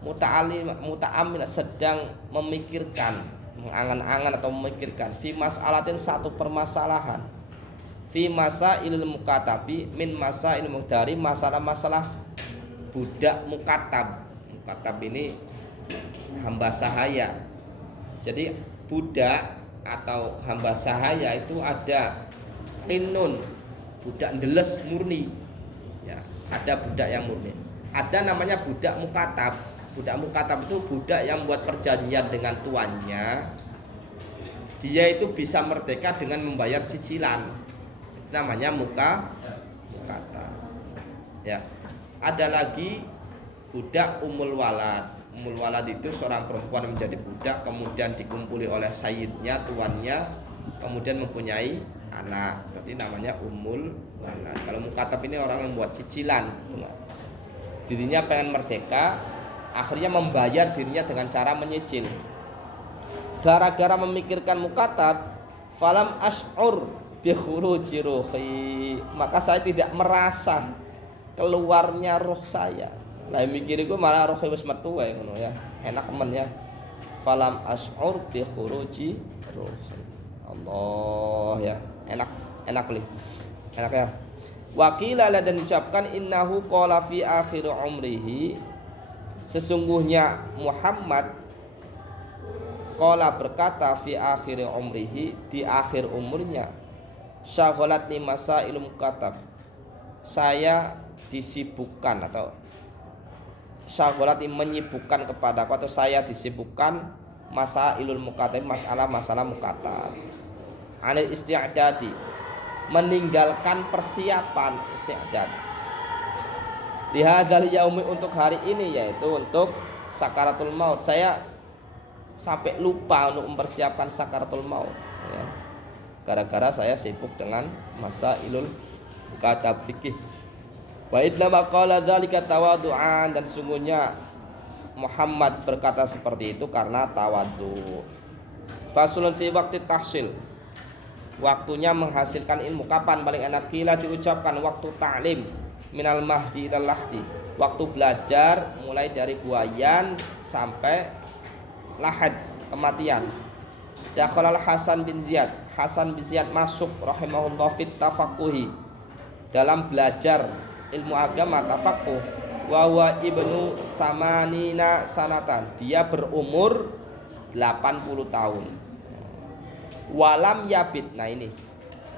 muta'amil sedang memikirkan, mengangan-angan atau memikirkan fi mas'alatin satu permasalahan, fi masailil mukatabi min masail dari masalah-masalah budak mukatab. Mukatab ini hamba sahaya. Jadi budak atau hamba sahaya itu ada inun, budak ndeles murni. Ya, ada budak yang murni. Ada namanya budak mukatab. Budak mukatab itu budak yang buat perjanjian dengan tuannya. Dia itu bisa merdeka dengan membayar cicilan. Itu namanya mukatab. Ya. Ada lagi budak umul walad. Umul walad itu seorang perempuan yang menjadi budak kemudian dikumpuli oleh sayyidnya, tuannya, kemudian mempunyai anak. Berarti namanya umul walad. Kalau mukatab ini orang yang buat cicilan. Dirinya pengen merdeka, akhirnya membayar dirinya dengan cara menyicil. Gara-gara memikirkan mukatab, falam ash'ur bi khuruji ruhi, maka saya tidak merasa keluarnya roh saya. Lah mikir iku malah roh wis metu wae ngono ya. Enak men ya. Falam ash'ur bi khuruji ruhi. Allah ya. Enak beli. Enak ya. Wakila dan diucapkan innahu qala fi akhir umrihi, sesungguhnya Muhammad qala berkata fi akhir umrihi, di akhir umurnya, syaghalatni masail mukatab, saya disibukkan atau syaghalatni menyibukkan kepadaku atau saya disibukkan masailul mukatab, masalah-masalah mukatab, anil isti'dadi, meninggalkan persiapan isti'dad, lihadzal yaumi, untuk hari ini, yaitu untuk sakaratul maut. Saya sampai lupa untuk mempersiapkan sakaratul maut ya. Gara-gara saya sibuk dengan masailul mukatab fikih. Wa idna maqala dzalika tawadu'an, dan sungguhnya Muhammad berkata seperti itu karena tawadhu. Fasulun fi waqti tahsil, waktunya menghasilkan ilmu. Kapan paling enak? Kila diucapkan waktu ta'lim minal mahdi ilal lahdi, waktu belajar mulai dari buayan sampai lahad, kematian. Dakhalal Hasan bin Ziyad, Hasan bin Ziyad masuk rahimahullah fit tafaqquhi, dalam belajar ilmu agama tafaqquh. Wa huwa ibnu samanina sanatan, dia berumur 80 tahun. Walam yabit, nah ini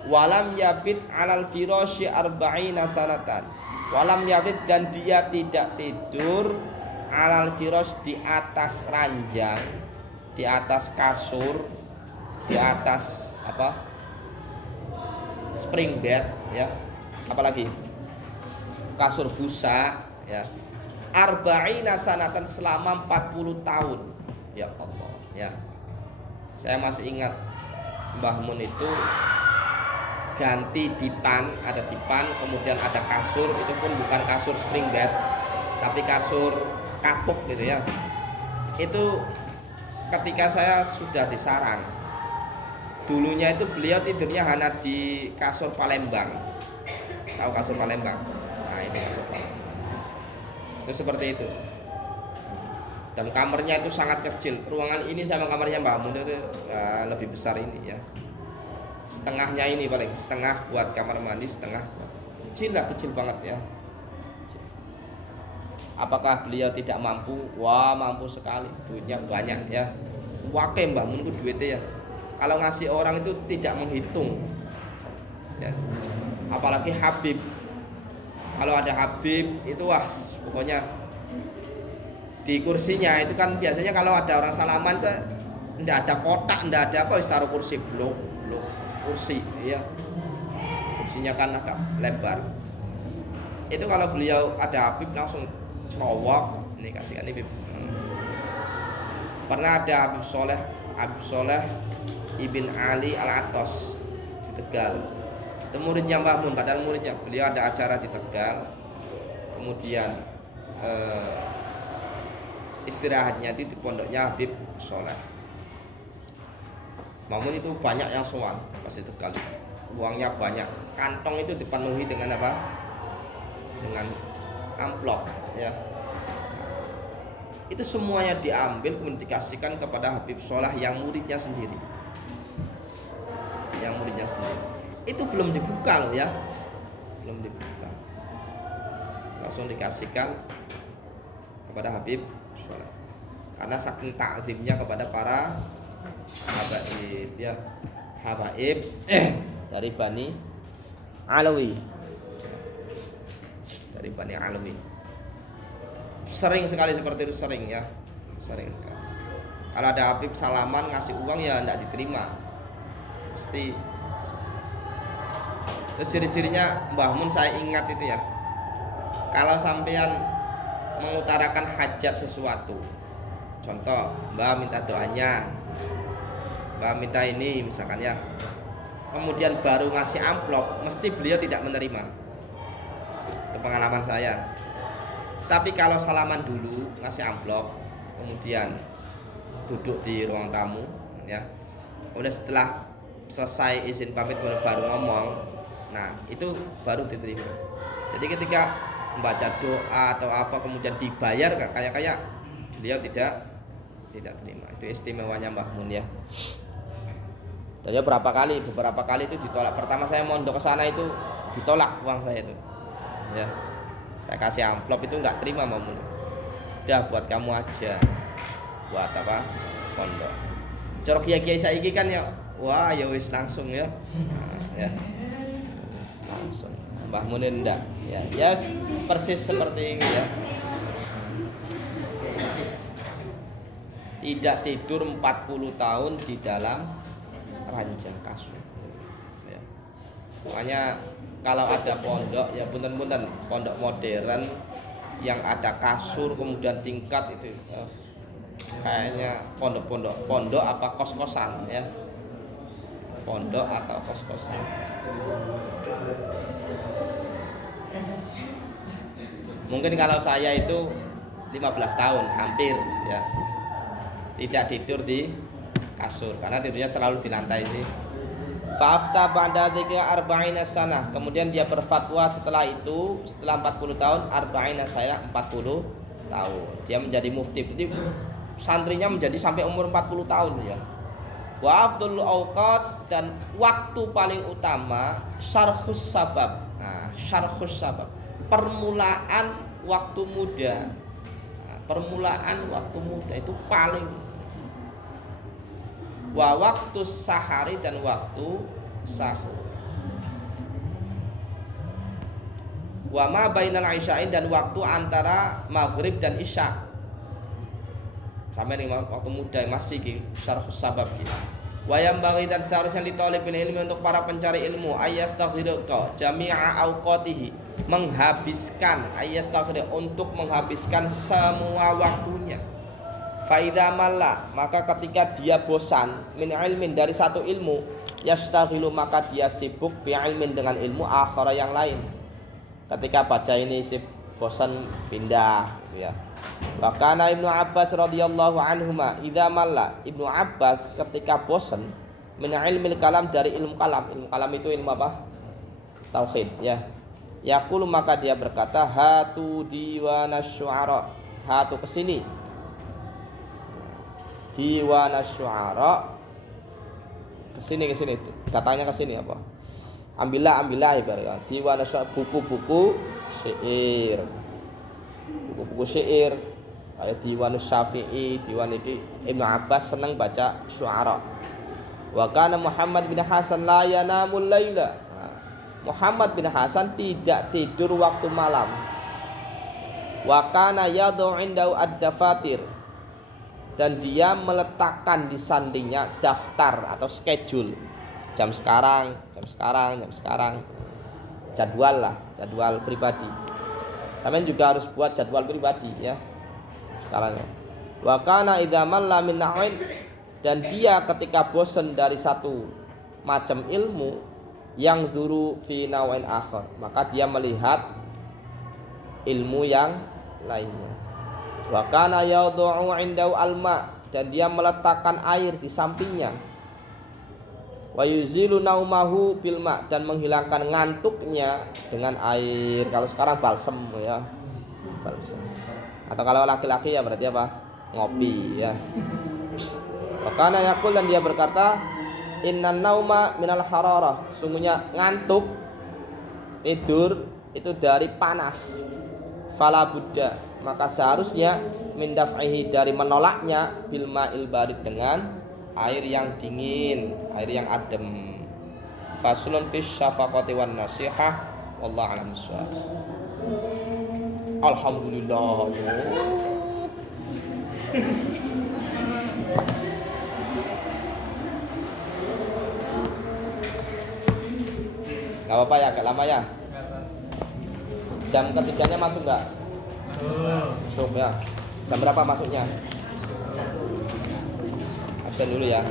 walam yabit alal firasyi arba'ina sanatan, walam yabit, dan dia tidak tidur alal firas, di atas ranjang, di atas kasur, di atas apa, spring bed ya, apalagi kasur busa ya, arba'ina sanatan, selama 40 tahun. Ya Allah ya, saya masih ingat Mbah Mun itu ganti dipan, ada dipan, kemudian ada kasur, itu pun bukan kasur spring bed, tapi kasur kapuk gitu ya. Itu ketika saya sudah di sarang. Dulunya itu beliau tidurnya hanya di kasur Palembang. Tahu kasur Palembang? Nah, ini kasur Palembang. Itu seperti itu. Dan kamarnya itu sangat kecil. Ruangan ini sama kamarnya Mbak Mun itu lebih besar ini ya. Setengahnya ini paling, setengah buat kamar mandi, setengah kecil lah, kecil banget ya. Apakah beliau tidak mampu? Wah, mampu sekali. Duitnya banyak ya. Wakil Mbak Mun itu duitnya ya. Kalau ngasih orang itu tidak menghitung ya. Apalagi Habib Kalau ada Habib itu wah pokoknya di kursinya itu kan biasanya kalau ada orang salaman tuh ndak ada kotak, ndak ada apa, wis taruh kursi blok kursi ya. Kursinya kan agak lebar. Itu kalau beliau ada Habib langsung cerowok, ini kasihkan Habib. Pernah ada Habib Soleh Ibn Ali Al-Atos di Tegal. Itu muridnya Mbah Mun, padahal muridnya beliau ada acara di Tegal. Kemudian istirahatnya itu di pondoknya Habib Soleh. Mbah Mun itu banyak yang sowan pas di Tegal. Uangnya banyak, kantong itu dipenuhi dengan apa? Dengan amplop ya. Itu semuanya diambil kemudian dikasihkan kepada Habib Soleh yang muridnya sendiri. Yang muridnya sendiri. Itu belum dibuka loh ya. Belum dibuka. Langsung dikasihkan kepada Habib Soleh. Karena saking takzimnya kepada para habaib ya. Habaib dari Bani Alawi. Dari Bani Alawi. Sering sekali seperti itu, sering ya. Sering sekali. Kalau ada Habib salaman ngasih uang ya enggak diterima. Pasti. Terus ciri-cirinya Mbah Mun saya ingat itu ya. Kalau sampean mengutarakan hajat sesuatu, contoh Mbah minta doanya, Mbah minta ini misalkan ya, kemudian baru ngasih amplop, mesti beliau tidak menerima. Itu pengalaman saya. Tapi kalau salaman dulu ngasih amplop, kemudian duduk di ruang tamu ya, kemudian setelah selesai izin pamit baru ngomong, nah itu baru diterima. Jadi ketika membaca doa atau apa kemudian dibayar kayak beliau tidak terima. Itu istimewanya Mbah Mun ya. Tanya beberapa kali itu ditolak. Pertama saya mondok ke sana itu ditolak uang saya itu. Ya. Saya kasih amplop itu enggak terima Mbah Mun. Udah buat kamu aja. Buat apa? Pondok. Cara kiai-kiai saiki kan ya, wah ya wis langsung ya. Nah, ya. Langsung. Mbah Mun enggak. Ya, yes, persis seperti ini ya. Persis. Tidak tidur 40 tahun di dalam ranjang kasur. Ya. Makanya kalau ada pondok ya punten-punten pondok modern yang ada kasur kemudian tingkat itu kayaknya pondok apa kos-kosan ya. Pondok atau kos-kosan. Mungkin kalau saya itu 15 tahun hampir ya. Tidak tidur di kasur karena tidurnya selalu di lantai sih. Fafta ba'da dzikra arba'ina sanah. Kemudian dia berfatwa setelah itu, setelah 40 tahun, arba'ina saya 40 tahun. Dia menjadi mufti. Jadi santrinya menjadi sampai umur 40 tahun ya. Wa afdhalul awqat, dan waktu paling utama syarhus sabab. Nah, syarhus sabab. Permulaan waktu muda. Nah, permulaan waktu muda itu paling. Wa waktu sahari, dan waktu sahur. Wa ma bainal isya'in, dan waktu antara maghrib dan isya. Sampai nih waktu muda masih syarhus sabab gitu. Wa yambaghi, dan seharusnya li thalibil ilmi, untuk para pencari ilmu, ayastaghfiruka jami'a awqatihi, menghabiskan untuk menghabiskan semua waktunya. Faidha malla, maka ketika dia bosan min ilmin, dari satu ilmu, yastaghilu, maka dia sibuk bi ilmin, dengan ilmu akhara yang lain. Ketika baca ini bosan pindah ya. Wa kana Ibnu Abbas radhiyallahu anhuma idza malla, Ibnu Abbas ketika bosan min ilmil kalam, dari ilmu kalam. Ilmu kalam itu ilmu apa? Tauhid ya. Yaqulu, maka dia berkata, hatu diwanasy syu'ara, hatu kesini diwanasy syu'ara, kesini katanya kesini apa? Ambillah ibaratnya diwanasy syu'ara, buku-buku syair, kayak Diwan Syafi'i, Diwan itu. Ibnu Abbas senang baca syu'ara. Wa kana Muhammad bin Hasan la yanamul laila. Muhammad bin Hasan tidak tidur waktu malam. Wa kana yad'u indahu ad-dafatir, dan dia meletakkan di sandingnya daftar atau schedule. Jam sekarang, jadwal lah, jadwal pribadi. Sampeyan juga harus buat jadwal pribadi ya. Sekarang. Wa kana idza malla min na'in, dan dia ketika bosan dari satu macam ilmu, yang duru fi naw'in akhar, maka dia melihat ilmu yang lainnya. Wa kana yad'u 'indahu alma, dan dia meletakkan air di sampingnya. Wa yuzilu naumahu bil ma, dan menghilangkan ngantuknya dengan air. Kalau sekarang balsem ya. Balsem. Atau kalau laki-laki ya berarti apa? Ngopi ya. Wa kana yaqul, dan dia berkata, innan nauma minal hararah, sungguhnya ngantuk tidur itu dari panas. Fala buddha, maka seharusnya min daf'ihi, dari menolaknya bil ma'il barid, dengan air yang dingin, air yang adem. Faslun fis syafaqati wan nasihah, wallahu a'lam bissawab. Alhamdulillah. Gak apa-apa ya, agak lama ya. Jam ketiganya masuk nggak? Masuk ya. Jam berapa masuknya? Absen dulu ya.